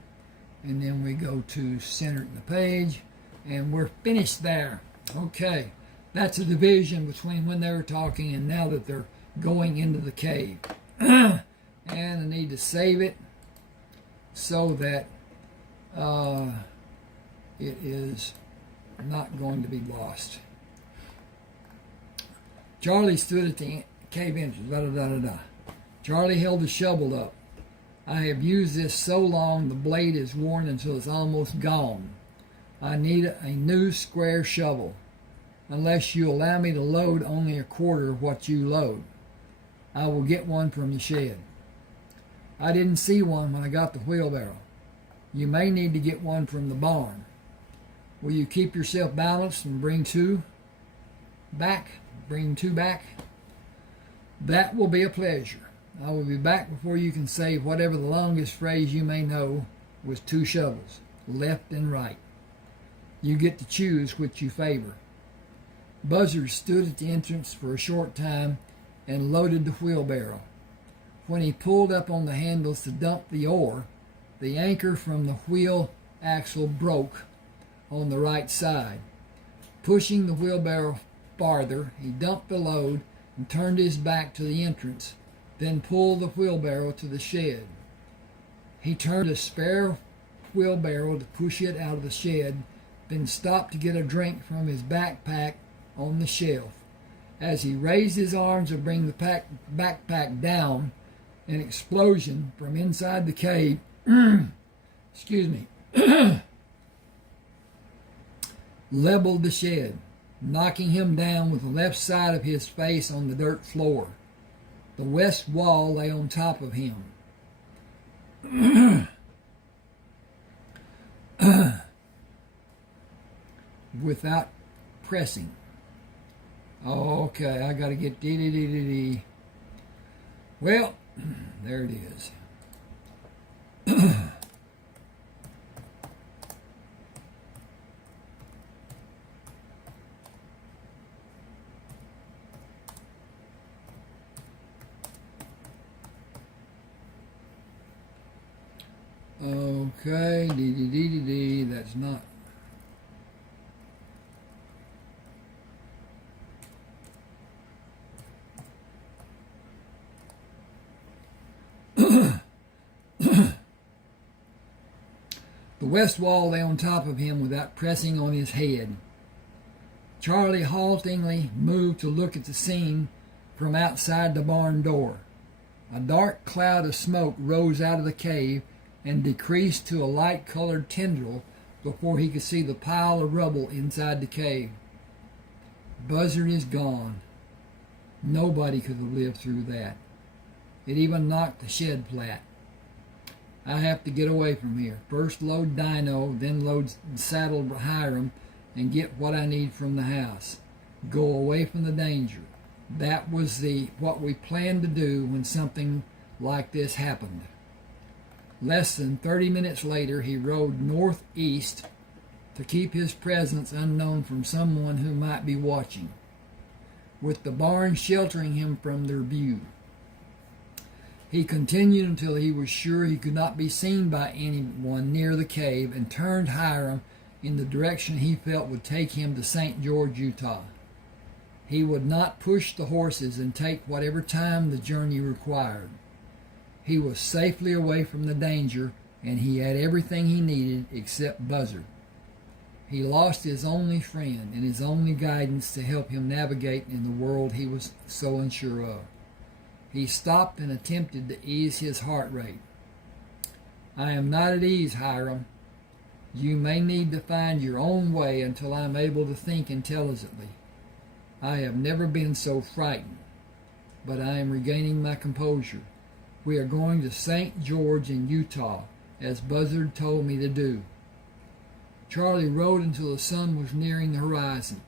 and then we go to center the page, and we're finished there. Okay, that's a division between when they were talking and now that they're going into the cave. And I need to save it so that it is not going to be lost. Charlie stood at the cave entrance. Da, da, da, da, da. Charlie held the shovel up. I have used this so long the blade is worn until it's almost gone. I need a new square shovel, unless you allow me to load only a quarter of what you load. I will get one from the shed. I didn't see one when I got the wheelbarrow. You may need to get one from the barn. Will you keep yourself balanced and bring two back? Bring two back? That will be a pleasure. I will be back before you can say whatever the longest phrase you may know with two shovels, left and right. You get to choose which you favor. Buzzard stood at the entrance for a short time and loaded the wheelbarrow. When he pulled up on the handles to dump the ore, the anchor from the wheel axle broke on the right side. Pushing the wheelbarrow farther, he dumped the load and turned his back to the entrance, then pulled the wheelbarrow to the shed. He turned a spare wheelbarrow to push it out of the shed, then stopped to get a drink from his backpack on the shelf. As he raised his arms to bring the backpack down, an explosion from inside the cave leveled the shed, knocking him down with the left side of his face on the dirt floor. The west wall lay on top of him. Without pressing. Okay, I got to get dee. Well, there it is. Okay, dee, that's not. The west wall lay on top of him without pressing on his head. Charlie haltingly moved to look at the scene from outside the barn door. A dark cloud of smoke rose out of the cave and decreased to a light-colored tendril before he could see the pile of rubble inside the cave. Buzzard is gone. Nobody could have lived through that. It even knocked the shed flat. I have to get away from here. First load Dino, then load saddle Hiram, and get what I need from the house. Go away from the danger. That was what we planned to do when something like this happened. Less than 30 minutes later, he rode northeast to keep his presence unknown from someone who might be watching, with the barn sheltering him from their view. He continued until he was sure he could not be seen by anyone near the cave and turned Hiram in the direction he felt would take him to St. George, Utah. He would not push the horses and take whatever time the journey required. He was safely away from the danger, and he had everything he needed except Buzzard. He lost his only friend and his only guidance to help him navigate in the world he was so unsure of. He stopped and attempted to ease his heart rate. I am not at ease, Hiram. You may need to find your own way until I am able to think intelligently. I have never been so frightened. but I am regaining my composure. We are going to St. George in Utah, as Buzzard told me to do. Charlie rode until the sun was nearing the horizon.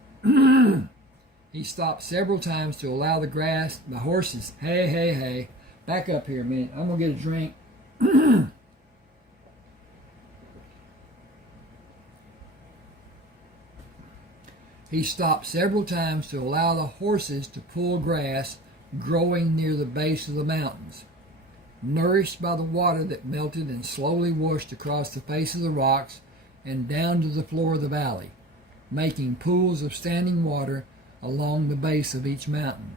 He stopped several times to allow the horses, hey, back up here a minute, I'm going to get a drink. He stopped several times to allow the horses to pull grass growing near the base of the mountains. Nourished by the water that melted and slowly washed across the face of the rocks and down to the floor of the valley, making pools of standing water along the base of each mountain.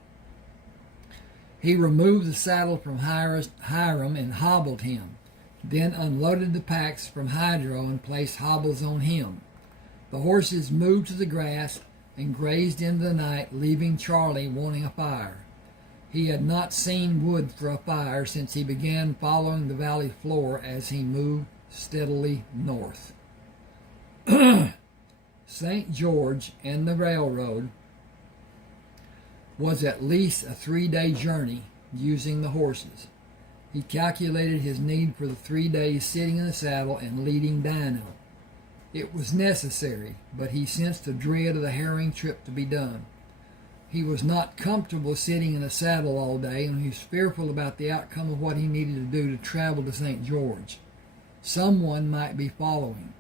He removed the saddle from Hiram and hobbled him, then unloaded the packs from Hydro and placed hobbles on him. The horses moved to the grass and grazed into the night, leaving Charlie wanting a fire. He had not seen wood for a fire since he began following the valley floor as he moved steadily north. St. George and the railroad was at least a 3-day journey using the horses. He calculated his need for the 3 days sitting in the saddle and leading Dino. It was necessary, but he sensed a dread of the harrowing trip to be done. He was not comfortable sitting in a saddle all day, and he was fearful about the outcome of what he needed to do to travel to St. George. Someone might be following.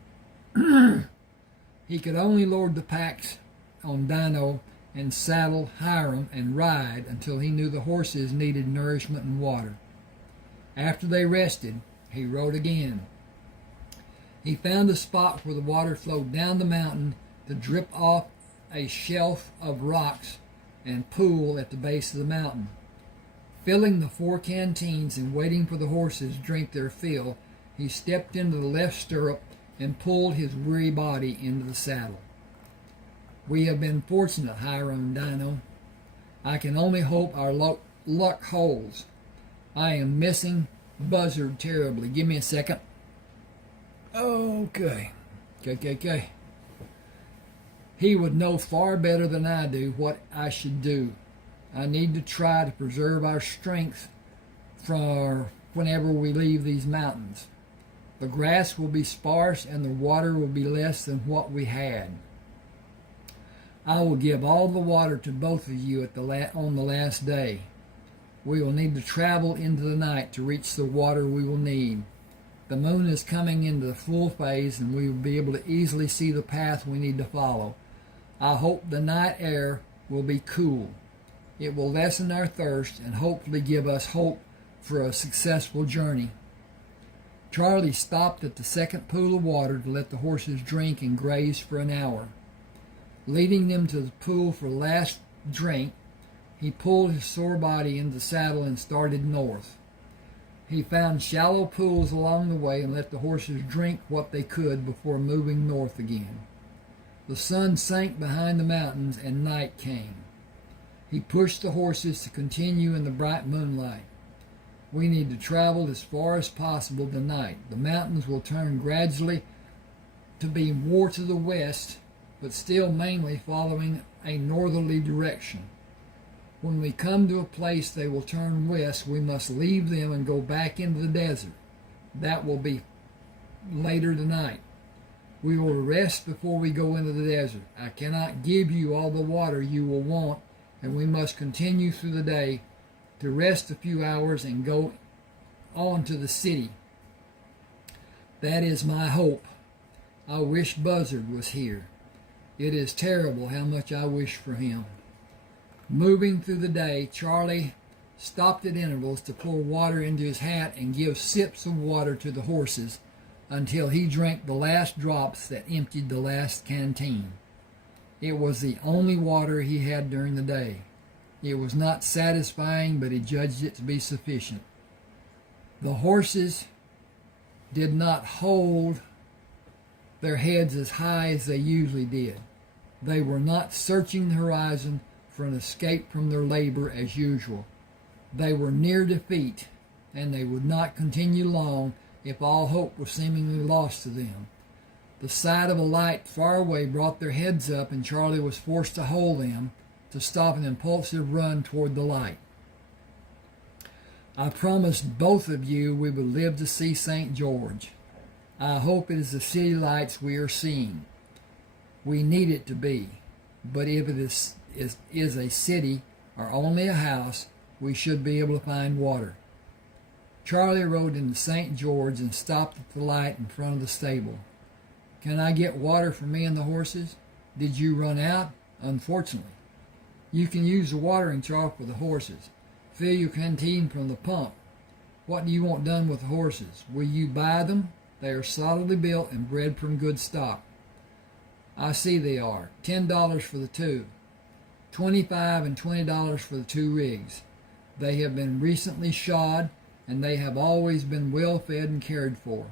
He could only load the packs on Dino and saddle Hiram and ride until he knew the horses needed nourishment and water. After they rested, he rode again. He found a spot where the water flowed down the mountain to drip off a shelf of rocks and pool at the base of the mountain. Filling the 4 canteens and waiting for the horses to drink their fill, he stepped into the left stirrup and pulled his weary body into the saddle. We have been fortunate, Hiram and Dino. I can only hope our luck holds. I am missing Buzzard terribly. Give me a second. Okay. He would know far better than I do what I should do. I need to try to preserve our strength for whenever we leave these mountains. The grass will be sparse and the water will be less than what we had. I will give all the water to both of you on the last day. We will need to travel into the night to reach the water we will need. The moon is coming into the full phase and we will be able to easily see the path we need to follow. I hope the night air will be cool. It will lessen our thirst and hopefully give us hope for a successful journey. Charlie stopped at the second pool of water to let the horses drink and graze for an hour. Leading them to the pool for the last drink, he pulled his sore body into the saddle and started north. He found shallow pools along the way and let the horses drink what they could before moving north again. The sun sank behind the mountains and night came. He pushed the horses to continue in the bright moonlight. We need to travel as far as possible tonight. The mountains will turn gradually to be more to the west, but still mainly following a northerly direction. When we come to a place they will turn west, we must leave them and go back into the desert. That will be later tonight. We will rest before we go into the desert. I cannot give you all the water you will want, and we must continue through the day to rest a few hours and go on to the city. That is my hope. I wish Buzzard was here. It is terrible how much I wish for him. Moving through the day, Charlie stopped at intervals to pour water into his hat and give sips of water to the horses until he drank the last drops that emptied the last canteen. It was the only water he had during the day. It was not satisfying, but he judged it to be sufficient. The horses did not hold their heads as high as they usually did. They were not searching the horizon for an escape from their labor as usual. They were near defeat, and they would not continue long if all hope was seemingly lost to them. The sight of a light far away brought their heads up, and Charlie was forced to hold them to stop an impulsive run toward the light. I promised both of you we would live to see St. George. I hope it is the city lights we are seeing. We need it to be. But if it is a city or only a house, we should be able to find water. Charlie rode into St. George and stopped at the light in front of the stable. Can I get water for me and the horses? Did you run out? Unfortunately. You can use the watering trough for the horses. Fill your canteen from the pump. What do you want done with the horses? Will you buy them? They are solidly built and bred from good stock. I see they are. $10 for the two. $25 and $20 for the two rigs. They have been recently shod, and they have always been well fed and cared for.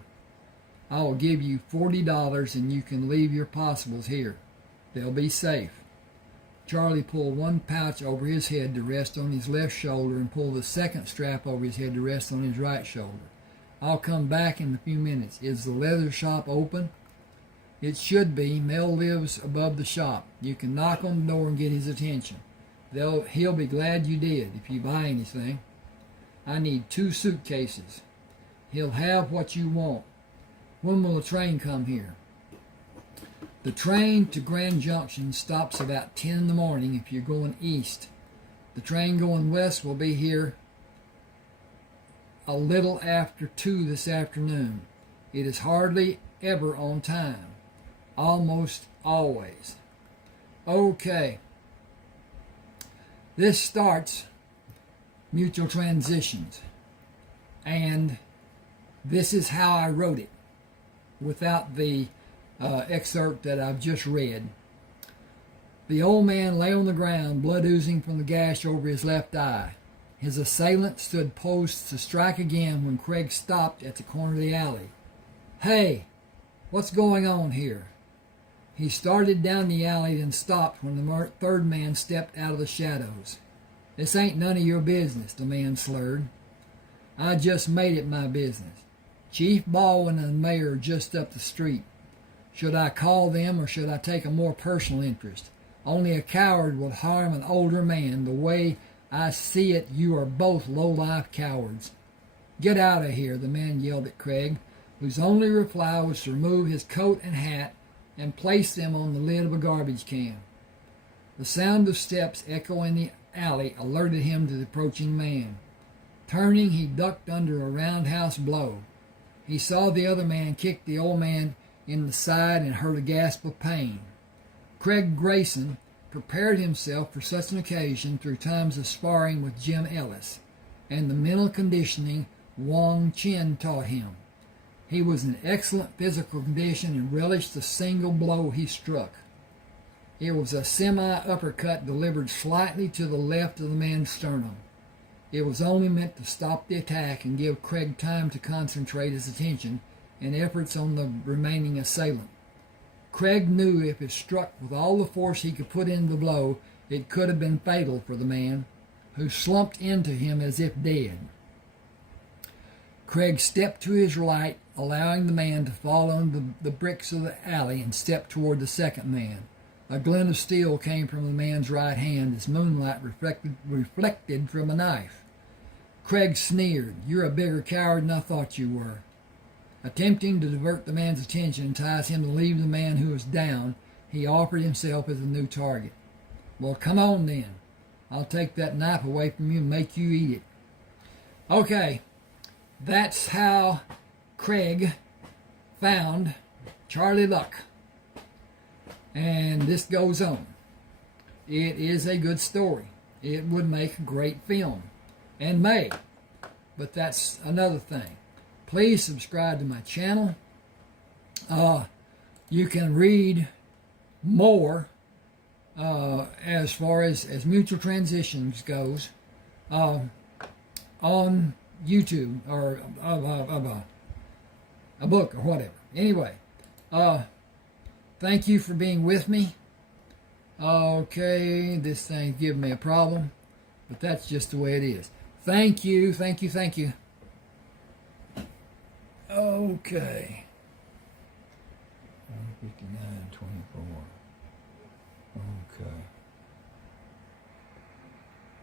I will give you $40 and you can leave your possibles here. They'll be safe. Charlie pulled one pouch over his head to rest on his left shoulder and pulled the second strap over his head to rest on his right shoulder. I'll come back in a few minutes. Is the leather shop open? It should be. Mel lives above the shop. You can knock on the door and get his attention. He'll be glad you did if you buy anything. I need 2 suitcases. He'll have what you want. When will the train come here? The train to Grand Junction stops about 10 in the morning if you're going east. The train going west will be here a little after 2 this afternoon. It is hardly ever on time. Almost always. Okay. This starts mutual transitions. And this is how I wrote it without the excerpt that I've just read. The old man lay on the ground, blood oozing from the gash over his left eye. His assailant stood posed to strike again when Craig stopped at the corner of the alley. Hey, what's going on here? He started down the alley, then stopped when the third man stepped out of the shadows. This ain't none of your business, the man slurred. I just made it my business. Chief Baldwin and the mayor are just up the street. Should I call them or should I take a more personal interest? Only a coward would harm an older man. The way I see it, you are both low-life cowards. Get out of here, the man yelled at Craig, whose only reply was to remove his coat and hat and place them on the lid of a garbage can. The sound of steps echoing the alley alerted him to the approaching man. Turning, he ducked under a roundhouse blow. He saw the other man kick the old man in the side and heard a gasp of pain. Craig Greyson prepared himself for such an occasion through times of sparring with Jim Ellis and the mental conditioning Wong Chin taught him. He was in excellent physical condition and relished the single blow he struck. It was a semi-uppercut delivered slightly to the left of the man's sternum. It was only meant to stop the attack and give Craig time to concentrate his attention and efforts on the remaining assailant. Craig knew if it struck with all the force he could put into the blow, it could have been fatal for the man, who slumped into him as if dead. Craig stepped to his right, allowing the man to fall on the bricks of the alley and stepped toward the second man. A glint of steel came from the man's right hand as moonlight reflected from a knife. Craig sneered, "You're a bigger coward than I thought you were." Attempting to divert the man's attention and entice him to leave the man who was down, he offered himself as a new target. "Well, come on then. I'll take that knife away from you and make you eat it." Okay, that's how Craig found Charlie Luck. And this goes on. It is a good story. It would make a great film. And may. But that's another thing. Please subscribe to my channel. You can read more as far as mutual transitions goes on YouTube or a book or whatever. Anyway, thank you for being with me. Okay, this thing's giving me a problem, but that's just the way it is. Thank you, thank you, thank you. Okay. 59:24. Okay.